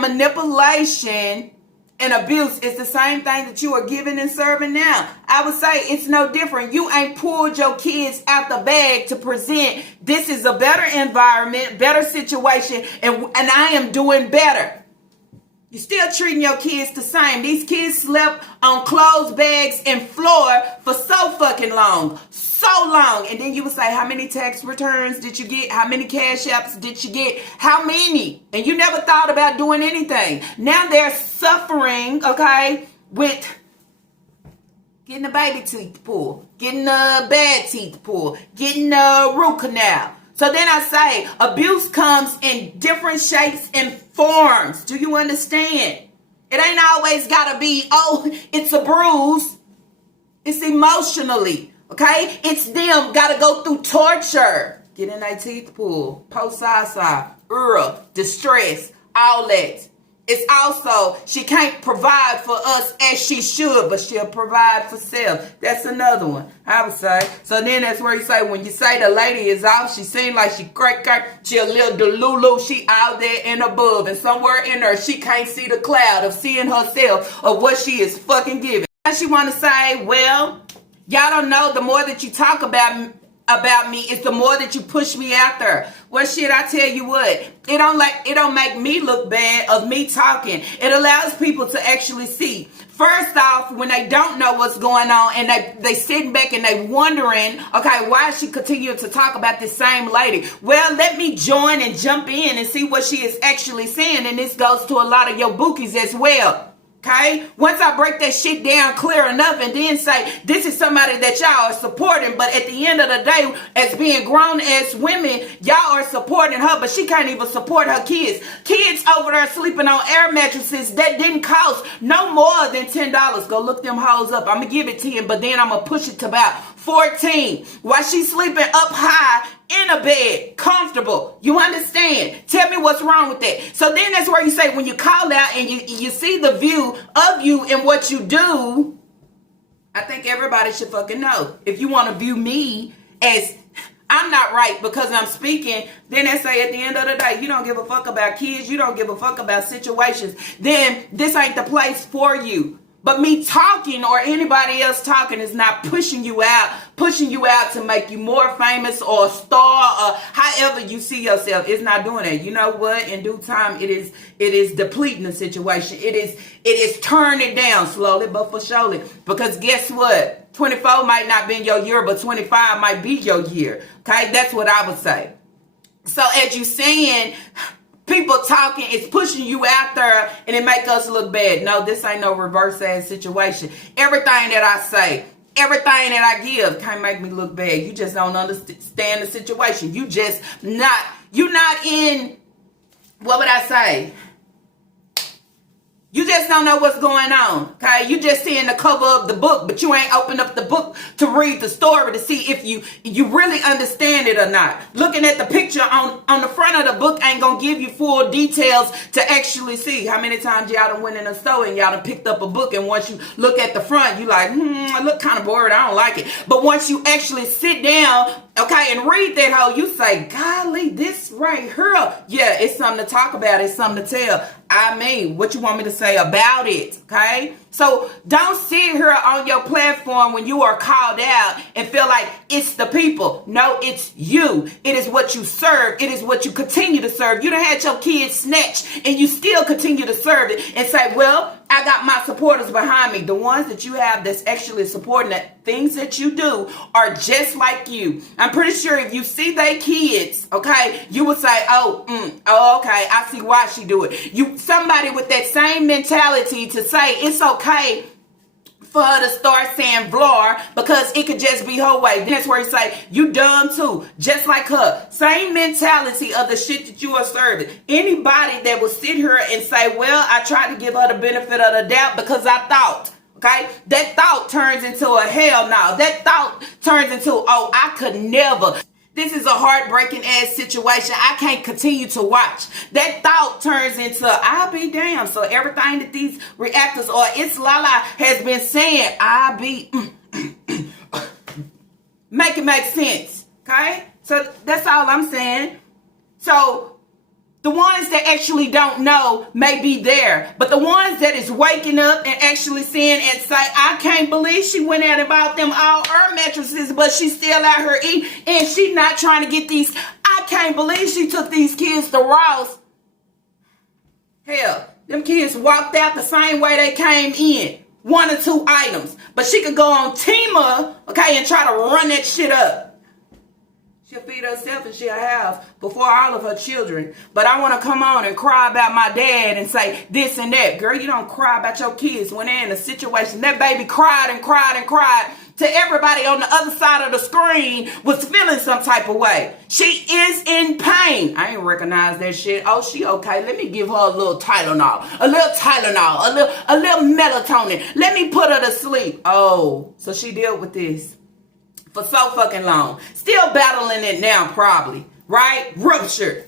manipulation, and abuse, is the same thing that you are giving and serving now. I would say it's no different. You ain't pulled your kids out the bag to present this is a better environment, better situation, and I am doing better. You're still treating your kids the same. These kids slept on clothes bags and floor for so fucking long. So long. And then you would say, how many tax returns did you get? How many cash apps did you get? How many? And you never thought about doing anything. Now they're suffering, okay, with getting the baby teeth pulled, getting the bad teeth pulled, getting the root canal. So then I say, abuse comes in different shapes and forms. Do you understand? It ain't always got to be, it's a bruise. It's emotionally, okay? It's them got to go through torture. Getting their teeth pulled, post-side, distress, all that. It's also, she can't provide for us as she should, but she'll provide for self. That's another one, I would say. So then that's where you say, when you say the lady is off, she seems like she she a little delulu, she out there and above. And somewhere in her, she can't see the cloud of seeing herself of what she is fucking giving. And she want to say, well, y'all don't know, the more that you talk about me is the more that you push me out there. Well, shit, I tell you what, it don't make me look bad of me talking. It allows people to actually see. First off, when they don't know what's going on and they sitting back and they wondering, okay, why is she continuing to talk about this same lady? Well, let me join and jump in and see what she is actually saying. And this goes to a lot of your bookies as well. Okay, once I break that shit down clear enough and then say, this is somebody that y'all are supporting, but at the end of the day, as being grown as women, y'all are supporting her, but she can't even support her kids. Kids over there sleeping on air mattresses that didn't cost no more than $10. Go look them hoes up. I'm going to give it to you, but then I'm going to push it to about 14 while she's sleeping up high in a bed, comfortable. You understand? Tell me what's wrong with that. So then that's where you say, when you call out and you see the view of you and what you do, I think everybody should fucking know. If you want to view me as I'm not right because I'm speaking, then they say at the end of the day, you don't give a fuck about kids, you don't give a fuck about situations, then this ain't the place for you. But me talking or anybody else talking is not pushing you out to make you more famous or a star or however you see yourself. It's not doing that. You know what? In due time, it is depleting the situation. It is turning down slowly but for surely. Because guess what? 24 might not be your year, but 25 might be your year. Okay? That's what I would say. So as you saying, people talking, it's pushing you out there and it make us look bad. No, this ain't no reverse ass situation. Everything that I say, everything that I give can't make me look bad. You just don't understand the situation. You're not in, what would I say? You just don't know what's going on, okay? You just seeing the cover of the book, but you ain't opened up the book to read the story to see if you really understand it or not. Looking at the picture on the front of the book ain't gonna give you full details to actually see. How many times y'all done went in a store and y'all done picked up a book, and once you look at the front, you like, I look kind of bored, I don't like it. But once you actually sit down, okay, and read that whole, you say, golly, this right here, yeah, it's something to talk about, it's something to tell. I mean, what you want me to say about it, okay? So don't sit here on your platform when you are called out and feel like it's the people. No, it's you. It is what you serve. It is what you continue to serve. You done had your kids snatched and you still continue to serve it and say, well, I got my supporters behind me. The ones that you have that's actually supporting the things that you do are just like you. I'm pretty sure if you see they kids, okay, you would say, oh, okay, I see why she do it. Somebody with that same mentality to say it's okay for her to start saying vlor because it could just be her way. Then that's where you say, you dumb too. Just like her. Same mentality of the shit that you are serving. Anybody that will sit here and say, well, I tried to give her the benefit of the doubt because I thought. Okay? That thought turns into a hell no. That thought turns into, oh, I could never. This is a heartbreaking ass situation. I can't continue to watch. That thought turns into, I'll be damned. So everything that these reactors or It's Lala has been saying, I'll be, make it make sense. Okay? So that's all I'm saying. So the ones that actually don't know may be there. But the ones that is waking up and actually seeing and say, I can't believe she went out and bought them all her mattresses, but she's still out here eating and she not trying to get these. I can't believe she took these kids to Ross. Hell, them kids walked out the same way they came in. 1 or 2 items. But she could go on Temu, okay, and try to run that shit up. She'll feed herself and she'll have before all of her children. But I want to come on and cry about my dad and say this and that. Girl, you don't cry about your kids when they're in a situation. That baby cried and cried and cried to everybody on the other side of the screen was feeling some type of way. She is in pain. I ain't recognize that shit. Oh, she okay. Let me give her a little Tylenol, a little melatonin. Let me put her to sleep. Oh, so she dealt with this for so fucking long. Still battling it now, probably. Right? Ruptured.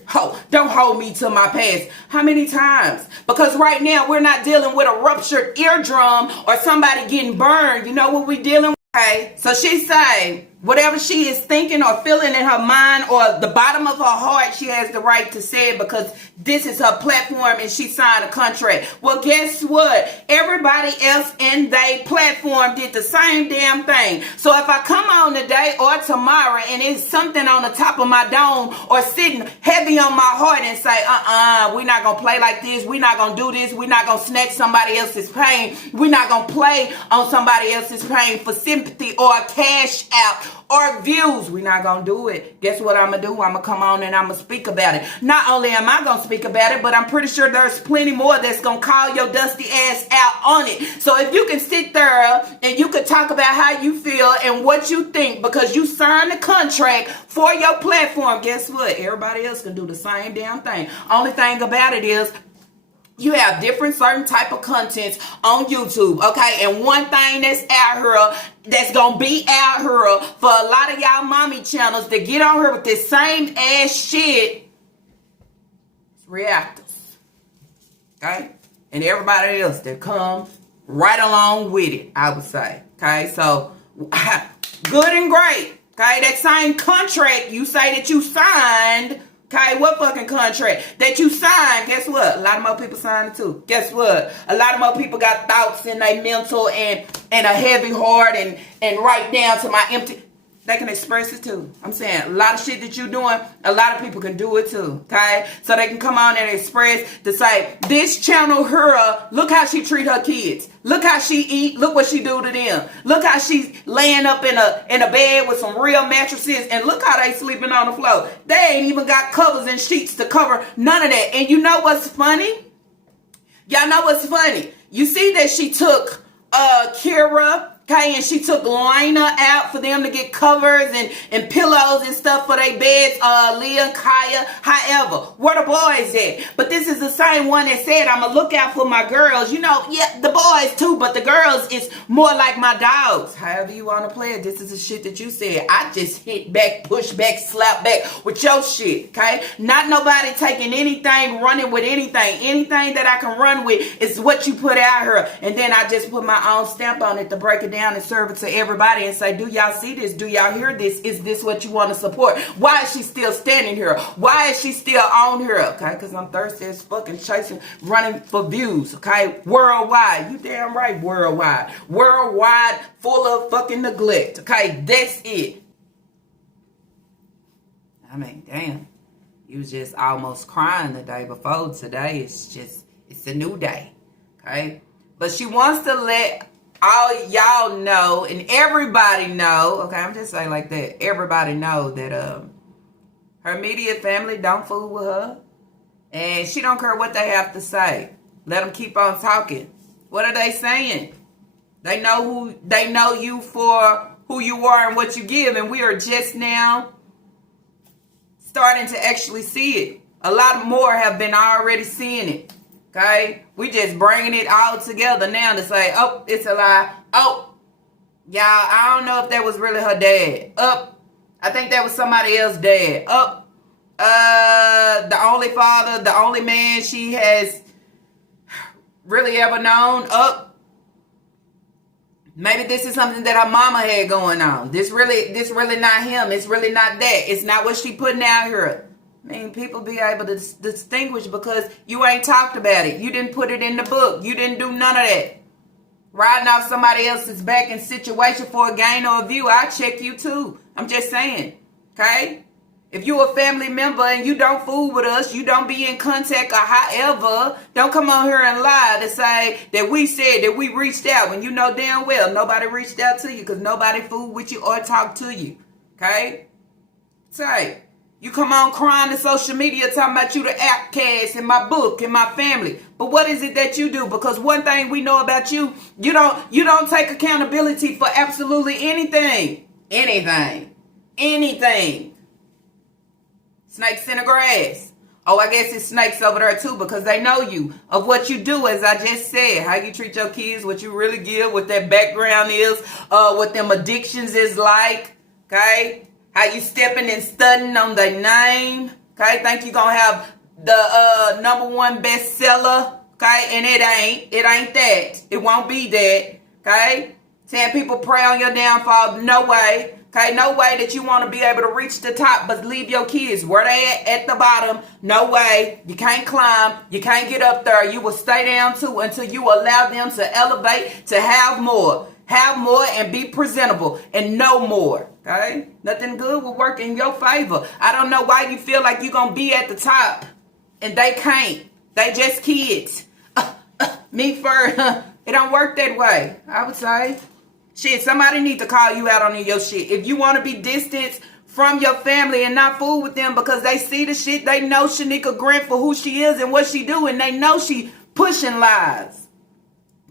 Don't hold me to my past. How many times? Because right now we're not dealing with a ruptured eardrum or somebody getting burned. You know what we're dealing with? Okay, so she say whatever she is thinking or feeling in her mind or the bottom of her heart, she has the right to say it because this is her platform and she signed a contract. Well, guess what? Everybody else in their platform did the same damn thing. So if I come on today or tomorrow and it's something on the top of my dome or sitting heavy on my heart and say, we're not going to play like this. We're not going to do this. We're not going to snatch somebody else's pain. We're not going to play on somebody else's pain for sympathy or a cash out or views. We're not going to do it. Guess what I'm going to do? I'm going to come on and I'm going to speak about it. Not only am I going to speak about it, but I'm pretty sure there's plenty more that's going to call your dusty ass out on it. So if you can sit there and you can talk about how you feel and what you think because you signed the contract for your platform, guess what? Everybody else can do the same damn thing. Only thing about it is you have different certain type of contents on YouTube, okay? And one thing that's out here, that's going to be out here for a lot of y'all mommy channels that get on here with this same ass shit, it's reactors, okay? And everybody else that comes right along with it, I would say, okay? So, good and great, okay? That same contract you say that you signed, Okay, what fucking contract that you signed? Guess what? A lot of more people signed it too. Guess what? A lot of more people got thoughts in their mental and a heavy heart and right down to my empty. They can express it too. I'm saying a lot of shit that you're doing, a lot of people can do it too. Okay, so they can come on and express to say this channel her. Look how she treat her kids. Look how she eat. Look what she do to them. Look how she's laying up in a bed with some real mattresses, and look how they sleeping on the floor. They ain't even got covers and sheets to cover none of that. And you know what's funny? Y'all know what's funny? You see that she took Kira. Okay, and she took Lena out for them to get covers and pillows and stuff for their beds, Leah and Kaya. However, where the boys at? But this is the same one that said, I'm going to look out for my girls. You know, yeah, the boys too, but the girls is more like my dogs. However you want to play it, this is the shit that you said. I just hit back, push back, slap back with your shit, okay? Not nobody taking anything, running with anything. Anything that I can run with is what you put out here. And then I just put my own stamp on it to break it down and serve it to everybody and say, do y'all see this? Do y'all hear this? Is this what you want to support? Why is she still standing here? Why is she still on here? Okay, because I'm thirsty as fucking chasing, running for views. Okay, worldwide. You damn right, worldwide. Worldwide, full of fucking neglect. Okay, that's it. I mean, damn. You was just almost crying the day before. Today, it's a new day. Okay, but she wants to let all y'all know and everybody know, okay, I'm just saying like that, everybody know that her immediate family don't fool with her, and she don't care what they have to say. Let them keep on talking. What are they saying? They know you for who you are and what you give, and we are just now starting to actually see it. A lot more have been already seeing it. Okay, we just bringing it all together now to say, oh, it's a lie. Oh, y'all, I don't know if that was really her dad. I think that was somebody else's dad. The only father, the only man she has really ever known. Maybe this is something that her mama had going on. This really not him. It's really not that. It's not what she putting out here. I mean, people be able to distinguish because you ain't talked about it. You didn't put it in the book. You didn't do none of that. Riding off somebody else's back in situation for a gain or a view, I check you too. I'm just saying, okay? If you a family member and you don't fool with us, you don't be in contact or however, don't come on here and lie to say that we said that we reached out when you know damn well nobody reached out to you because nobody fooled with you or talked to you, okay? Say. You come on crying to social media talking about you the outcast in my book, in my family. But what is it that you do? Because one thing we know about you, you don't take accountability for absolutely anything. Anything. Snakes in the grass. Oh, I guess it's snakes over there too because they know you. Of what you do, as I just said. How you treat your kids, what you really give, what that background is, what them addictions is like. Okay? How you stepping and studying on their name. Okay, think you gonna have the #1 bestseller. Okay, and it ain't that. It won't be that. Okay, saying people pray on your downfall. No way. Okay, no way that you want to be able to reach the top, but leave your kids where they at the bottom. No way. You can't climb. You can't get up there. You will stay down too until you allow them to elevate, to have more. Have more and be presentable and know more. Okay? Nothing good will work in your favor. I don't know why you feel like you're going to be at the top and they can't. They just kids. Me first. It don't work that way, I would say. Shit, somebody need to call you out on your shit. If you want to be distant from your family and not fool with them because they see the shit, they know Shanika Grant for who she is and what she do, and they know she pushing lies.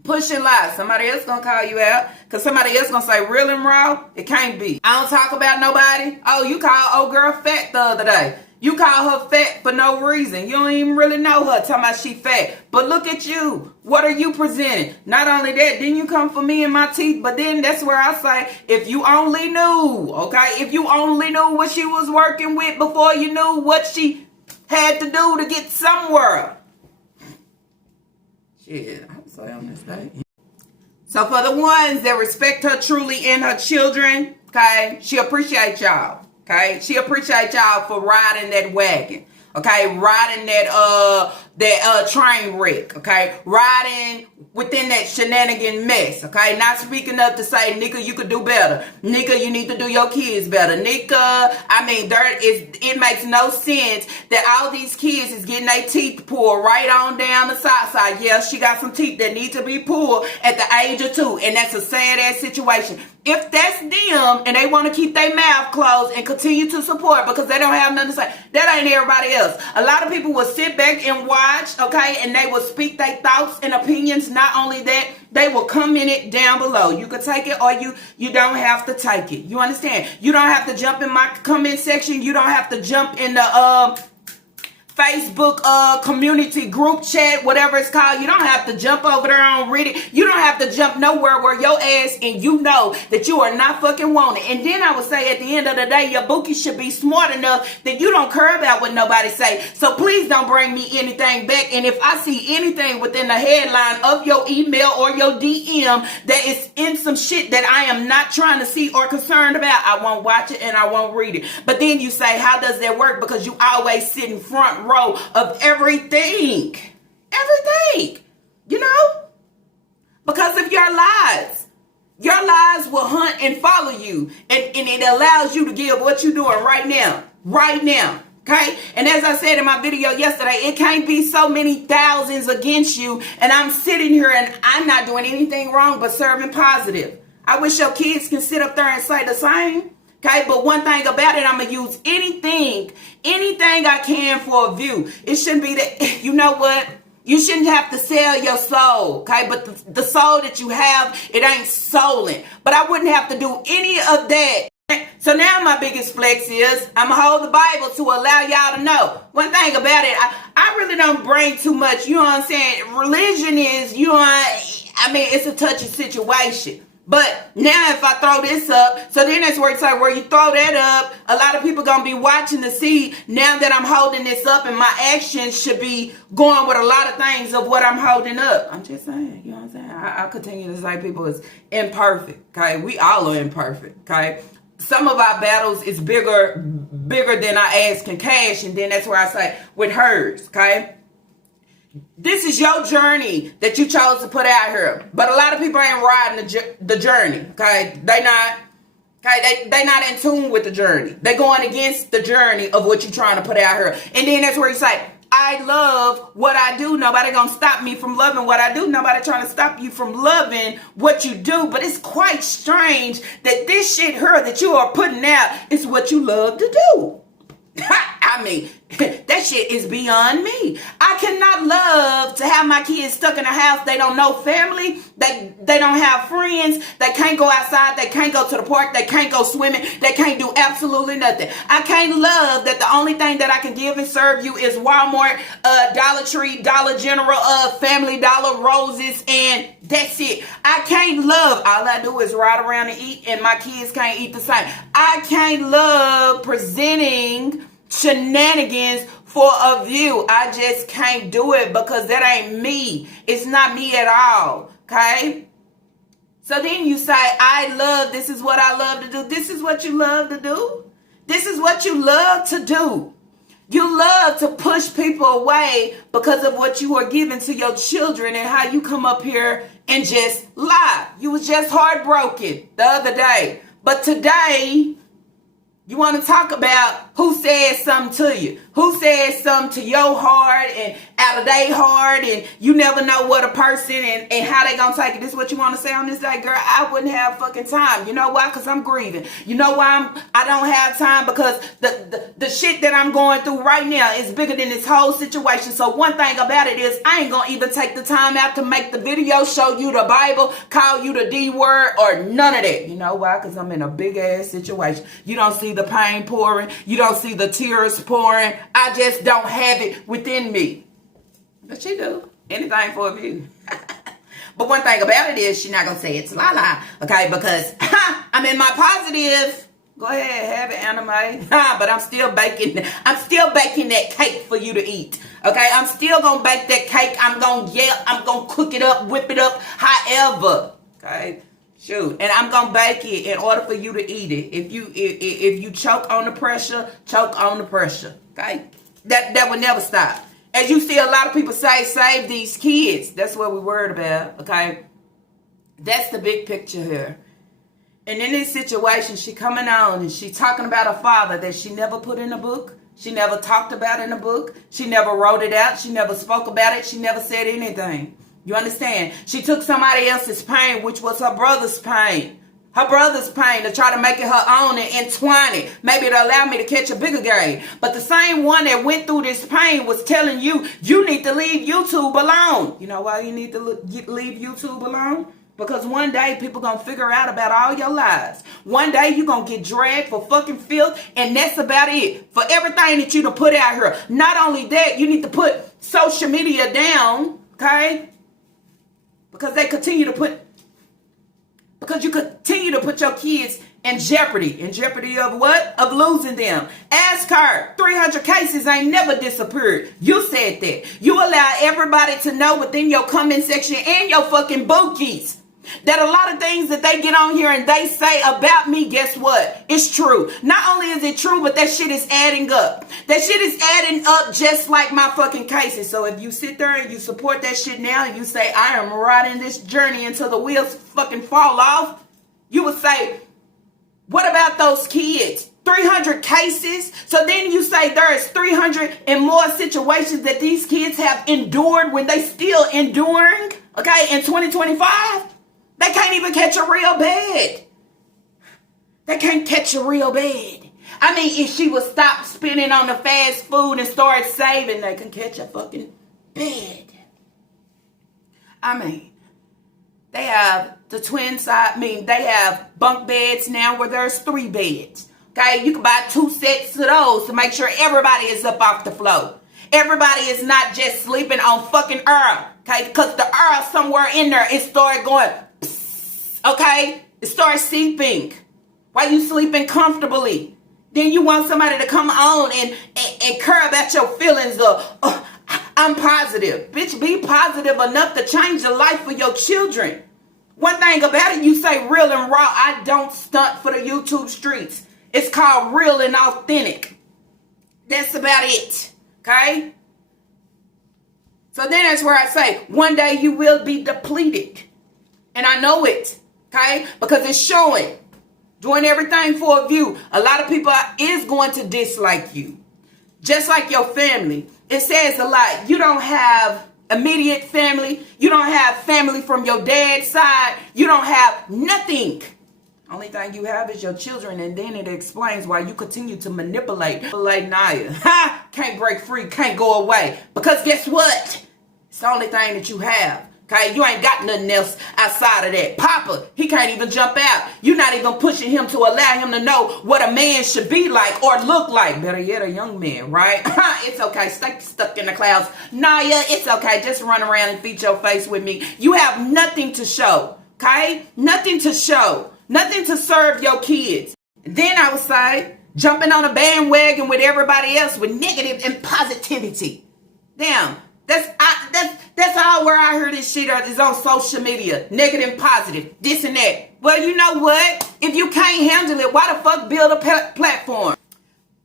Pushing lies. Somebody else gonna call you out because somebody else gonna say real and raw. It can't be. I don't talk about nobody. Oh, you called old girl fat the other day. You call her fat for no reason. You don't even really know her. Talking about she fat. But look at you. What are you presenting? Not only that, didn't you come for me and my teeth? But then that's where I say, if you only knew, okay? If you only knew what she was working with before you knew what she had to do to get somewhere. Shit, I would say on this day. So for the ones that respect her truly and her children, okay, she appreciates y'all. Okay, she appreciate y'all for riding that wagon. Okay, riding that train wreck. Okay, riding within that shenanigan mess. Okay, not speaking up to say, nigga, you could do better. Nigga, you need to do your kids better. Nigga, I mean, it makes no sense that all these kids is getting their teeth pulled right on down the side. Yeah, she got some teeth that need to be pulled at the age of 2, and that's a sad ass situation. If that's them and they want to keep their mouth closed and continue to support because they don't have nothing to say, that ain't everybody else. A lot of people will sit back and watch, okay, and they will speak their thoughts and opinions. Not only that, they will comment it down below. You can take it or you don't have to take it. You understand? You don't have to jump in my comment section. You don't have to jump in the Facebook community group chat, whatever it's called. You don't have to jump over there on Reddit. You don't have to jump nowhere where your ass and you know that you are not fucking wanted. And then I would say at the end of the day, your bookie should be smart enough that you don't care about what nobody say. So please don't bring me anything back. And if I see anything within the headline of your email or your DM that is in some shit that I am not trying to see or concerned about, I won't watch it and I won't read it. But then you say, how does that work? Because you always sit in front row of everything, you know, because of your lies will hunt and follow you, and it allows you to give what you're doing right now, okay? And as I said in my video yesterday, it can't be so many thousands against you, and I'm sitting here and I'm not doing anything wrong but serving positive. I wish your kids can sit up there and say the same. Okay, but one thing about it, I'm going to use anything I can for a view. It shouldn't be that, you know what? You shouldn't have to sell your soul, okay? But the soul that you have, it ain't stolen. But I wouldn't have to do any of that. So now my biggest flex is I'm going to hold the Bible to allow y'all to know. One thing about it, I really don't bring too much, you know what I'm saying? Religion is, it's a touchy situation. But now if I throw this up, so then that's where it's like where you throw that up, a lot of people going to be watching to see now that I'm holding this up, and my actions should be going with a lot of things of what I'm holding up. I'm just saying, you know what I'm saying? I continue to say people is imperfect, okay? We all are imperfect, okay? Some of our battles is bigger than our ass can cash, and then that's where I say with hers, okay? This is your journey that you chose to put out here. But a lot of people ain't riding the journey, okay? They not in tune with the journey. They going against the journey of what you're trying to put out here. And then that's where you say, I love what I do. Nobody gonna stop me from loving what I do. Nobody trying to stop you from loving what you do. But it's quite strange that this shit here that you are putting out is what you love to do. I mean, that shit is beyond me. I cannot love to have my kids stuck in a house. They don't know family. They don't have friends. They can't go outside. They can't go to the park. They can't go swimming. They can't do absolutely nothing. I can't love that the only thing that I can give and serve you is Walmart, Dollar Tree, Dollar General, Family Dollar, Roses, and that's it. I can't love. All I do is ride around and eat, and my kids can't eat the same. I can't love presenting shenanigans for a view. I just can't do it because that ain't me. It's not me at all. Okay? So then you say, this is what I love to do. This is what you love to do. This is what you love to do. You love to push people away because of what you are giving to your children and how you come up here and just lie. You was just heartbroken the other day. But today, you want to talk about who said something to you, who said something to your heart and out of their heart, and you never know what a person and how they gonna take it. This is what you want to say on this day, girl. I wouldn't have fucking time. You know why? Because I'm grieving. You know why I don't have time? Because the shit that I'm going through right now is bigger than this whole situation. So one thing about it is I ain't gonna even take the time out to make the video, show you the Bible, call you the D word, or none of that. You know why? Because I'm in a big ass situation. You don't see the pain pouring. You don't see the tears pouring. I just don't have it within me. But she do. Anything for a view. But one thing about it is she's not going to say it's la-la. Okay? Because I'm in my positive. Go ahead. Have it, anime. But I'm still baking. I'm still baking that cake for you to eat. Okay? I'm still going to bake that cake. I'm going to I'm going to cook it up, whip it up. However. Okay? Shoot, and I'm gonna bake it in order for you to eat it. If you choke on the pressure, choke on the pressure. Okay, that would never stop. As you see, a lot of people say, save these kids. That's what we're worried about. Okay, that's the big picture here. And in this situation, she coming on and she talking about a father that she never put in a book. She never talked about in a book. She never wrote it out. She never spoke about it. She never said anything. You understand? She took somebody else's pain, which was her brother's pain. Her brother's pain to try to make it her own and entwine it. Maybe to allow me to catch a bigger game. But the same one that went through this pain was telling you, you need to leave YouTube alone. You know why you need to leave YouTube alone? Because one day people gonna figure out about all your lies. One day you gonna get dragged for fucking filth, and that's about it. For everything that you done put out here. Not only that, you need to put social media down, okay? Because you continue to put your kids in jeopardy. In jeopardy of what? Of losing them. Ask her. 300 cases ain't never disappeared. You said that. You allow everybody to know within your comment section and your fucking bookies that a lot of things that they get on here and they say about me, guess what? It's true. Not only is it true, but that shit is adding up. That shit is adding up just like my fucking cases. So if you sit there and you support that shit now and you say, I am riding this journey until the wheels fucking fall off, you would say, what about those kids? 300 cases? So then you say there is 300 and more situations that these kids have endured when they still enduring, okay, in 2025? They can't even catch a real bed. They can't catch a real bed. I mean, if she would stop spending on the fast food and start saving, they can catch a fucking bed. I mean, they have the twin side. I mean, they have bunk beds now where there's 3 beds. Okay, you can buy 2 sets of those to make sure everybody is up off the floor. Everybody is not just sleeping on fucking Earl. Okay, because the Earl somewhere in there, it started going, okay? It starts seeping while you sleeping comfortably. Then you want somebody to come on and care about your feelings of, I'm positive. Bitch, be positive enough to change the life for your children. One thing about it, you say real and raw. I don't stunt for the YouTube streets. It's called real and authentic. That's about it. Okay? So then that's where I say, one day you will be depleted. And I know it. Okay? Because it's showing. Doing everything for a view. A lot of people is going to dislike you. Just like your family. It says a lot. You don't have immediate family. You don't have family from your dad's side. You don't have nothing. Only thing you have is your children, and then it explains why you continue to manipulate Naya. Ha! Can't break free, can't go away. Because guess what? It's the only thing that you have. Okay, you ain't got nothing else outside of that. Papa, he can't even jump out. You're not even pushing him to allow him to know what a man should be like or look like. Better yet, a young man, right? It's okay. Stay stuck in the clouds. Naya, it's okay. Just run around and feed your face with me. You have nothing to show. Okay? Nothing to show. Nothing to serve your kids. Then I would say, jumping on a bandwagon with everybody else with negative and positivity. Damn. That's all where I heard this shit is on social media. Negative and positive. This and that. Well, you know what? If you can't handle it, why the fuck build a platform?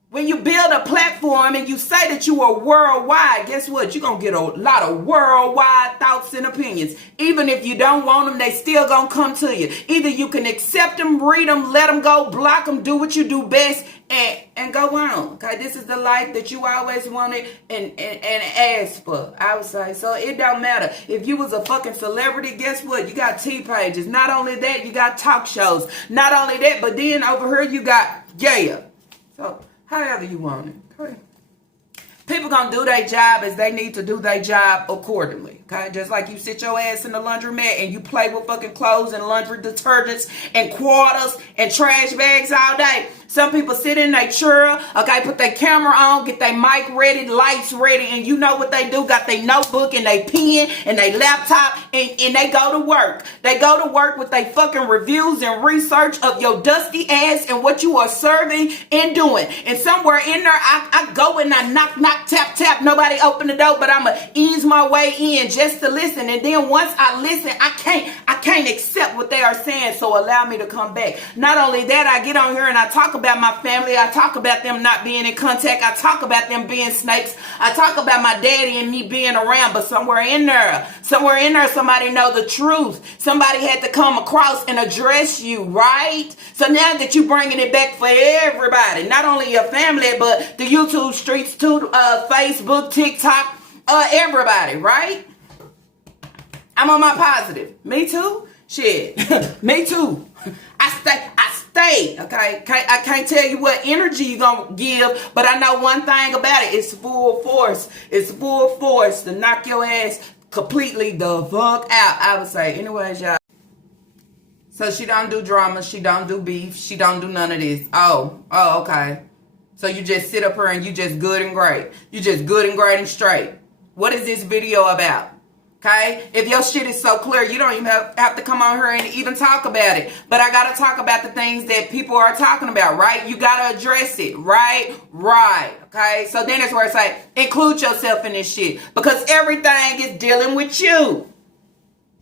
When you build a platform and you say that you are worldwide, guess what? You're going to get a lot of worldwide thoughts and opinions. Even if you don't want them, they still going to come to you. Either you can accept them, read them, let them go, block them, do what you do best, and go on. Okay, this is the life that you always wanted and asked for, I would say. So it don't matter. If you was a fucking celebrity, guess what? You got T-pages. Not only that, you got talk shows. Not only that, but then over here you got So however you want it. Okay. People gonna do their job as they need to do their job accordingly. Okay? Just like you sit your ass in the laundromat and you play with fucking clothes and laundry detergents and quarters and trash bags all day. Some people sit in their chair, okay, put their camera on, get their mic ready, lights ready, and you know what they do? Got their notebook and their pen and their laptop, and they go to work. They go to work with their fucking reviews and research of your dusty ass and what you are serving and doing. And somewhere in there, I go and I knock, knock, tap, tap. Nobody open the door, but I'm going to ease my way in just to listen. And then once I listen, I can't accept what they are saying, so allow me to come back. Not only that, I get on here and I talk about my family. I talk about them not being in contact. I talk about them being snakes. I talk about my daddy and me being around. But somewhere in there, somebody know the truth. Somebody had to come across and address you, right? So now that you bringing it back for everybody, not only your family, but the YouTube streets too, Facebook, TikTok, everybody, right? I'm on my positive. Me too? Shit. Me too. I stay, okay? I can't tell you what energy you're going to give, but I know one thing about it. It's full force. It's full force to knock your ass completely the fuck out, I would say. Anyways, y'all. So she don't do drama. She don't do beef. She don't do none of this. Oh, okay. So you just sit up here and you just good and great. You just good and great and straight. What is this video about? Okay? If your shit is so clear, you don't even have to come on here and even talk about it. But I got to talk about the things that people are talking about, right? You got to address it, right? Right. Okay? So then it's where it's like, include yourself in this shit. Because everything is dealing with you.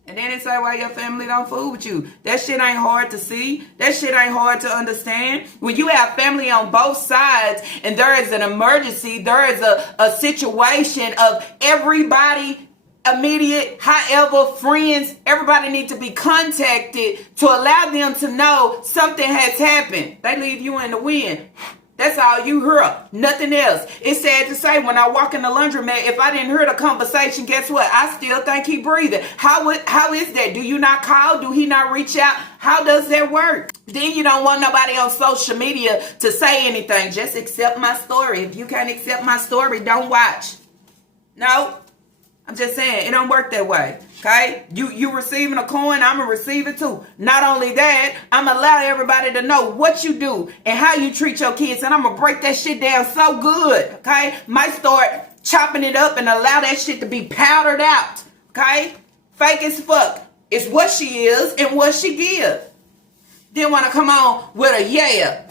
And then it's like, why your family don't fool with you? That shit ain't hard to see. That shit ain't hard to understand. When you have family on both sides and there is an emergency, there is a situation of everybody immediate, however, friends, everybody needs to be contacted to allow them to know something has happened. They leave you in the wind. That's all you hear. Nothing else. It's sad to say, when I walk in the laundromat, if I didn't hear the conversation, guess what? I still think he breathing. How is that? Do you not call? Do he not reach out? How does that work? Then you don't want nobody on social media to say anything. Just accept my story. If you can't accept my story, don't watch. No. I'm just saying, it don't work that way, okay? You receiving a coin, I'm going to receive it too. Not only that, I'm going to allow everybody to know what you do and how you treat your kids, and I'm going to break that shit down so good, okay? Might start chopping it up and allow that shit to be powdered out, okay? Fake as fuck. It's what she is and what she gives. Then want to come on with a yeah.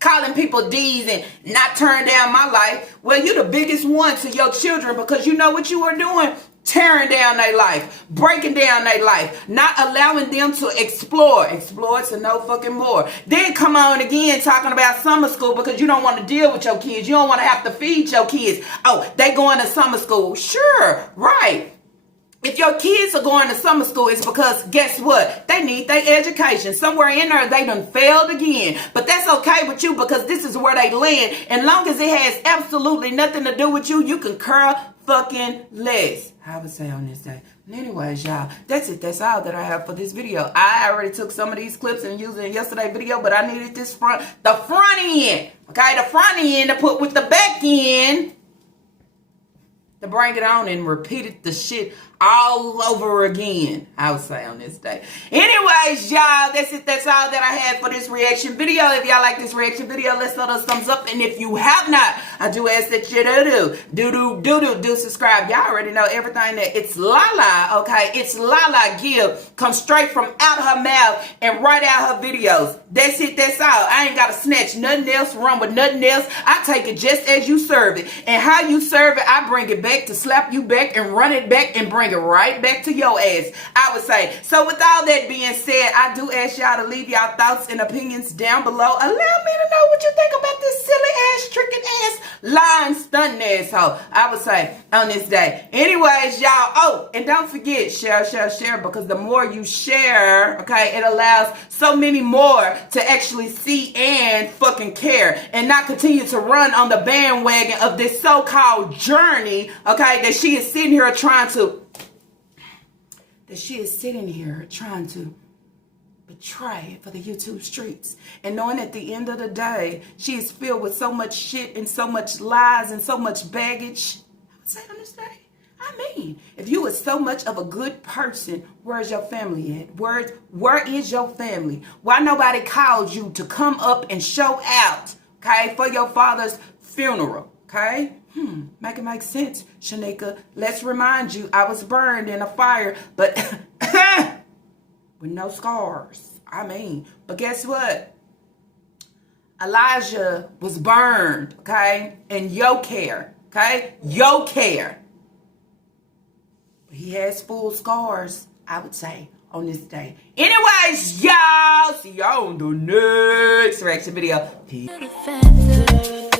Calling people D's and not turn down my life. Well, you're the biggest one to your children because you know what you are doing? Tearing down their life, breaking down their life, not allowing them to explore to no fucking more. Then come on again talking about summer school because you don't want to deal with your kids. You don't want to have to feed your kids. Oh, they going to summer school. Sure, right. If your kids are going to summer school, it's because, guess what? They need their education. Somewhere in there, they done failed again. But that's okay with you because this is where they land. And long as it has absolutely nothing to do with you, you can curl fucking less. I would say on this day. But anyways, y'all, that's it. That's all that I have for this video. I already took some of these clips and used it in yesterday's video, but I needed this the front end. Okay, the front end to put with the back end. To bring it on and repeat the shit all over again, I would say on this day. Anyways, y'all, that's it. That's all that I had for this reaction video. If y'all like this reaction video, let's know those thumbs up. And if you have not, I do ask that you do subscribe. Y'all already know everything that it's Lala, okay? It's Lala Give. Comes straight from out her mouth and right out her videos. That's it. That's all. I ain't got to snatch nothing else, run with nothing else. I take it just as you serve it. And how you serve it, I bring it back to slap you back and run it back and bring it right back to your ass, I would say. So with all that being said, I do ask y'all to leave y'all thoughts and opinions down below. Allow me to know what you think about this silly ass, tricking ass, lying, stunting asshole, I would say, on this day. Anyways, y'all, oh, and don't forget, share, because the more you share, okay, it allows so many more to actually see and fucking care and not continue to run on the bandwagon of this so-called journey, okay, that she is sitting here trying to betray for the YouTube streets. And knowing at the end of the day, she is filled with so much shit and so much lies and so much baggage. I would say on this day, I mean, if you were so much of a good person, where's your family at? Where is your family? Why nobody called you to come up and show out, okay, for your father's funeral, okay? Make it make sense, Shanika. Let's remind you, I was burned in a fire, but with no scars. I mean, but guess what? Elijah was burned, okay, in your care, okay? Your care. He has full scars, I would say, on this day. Anyways, y'all, see y'all on the next reaction video. Peace. To the factor.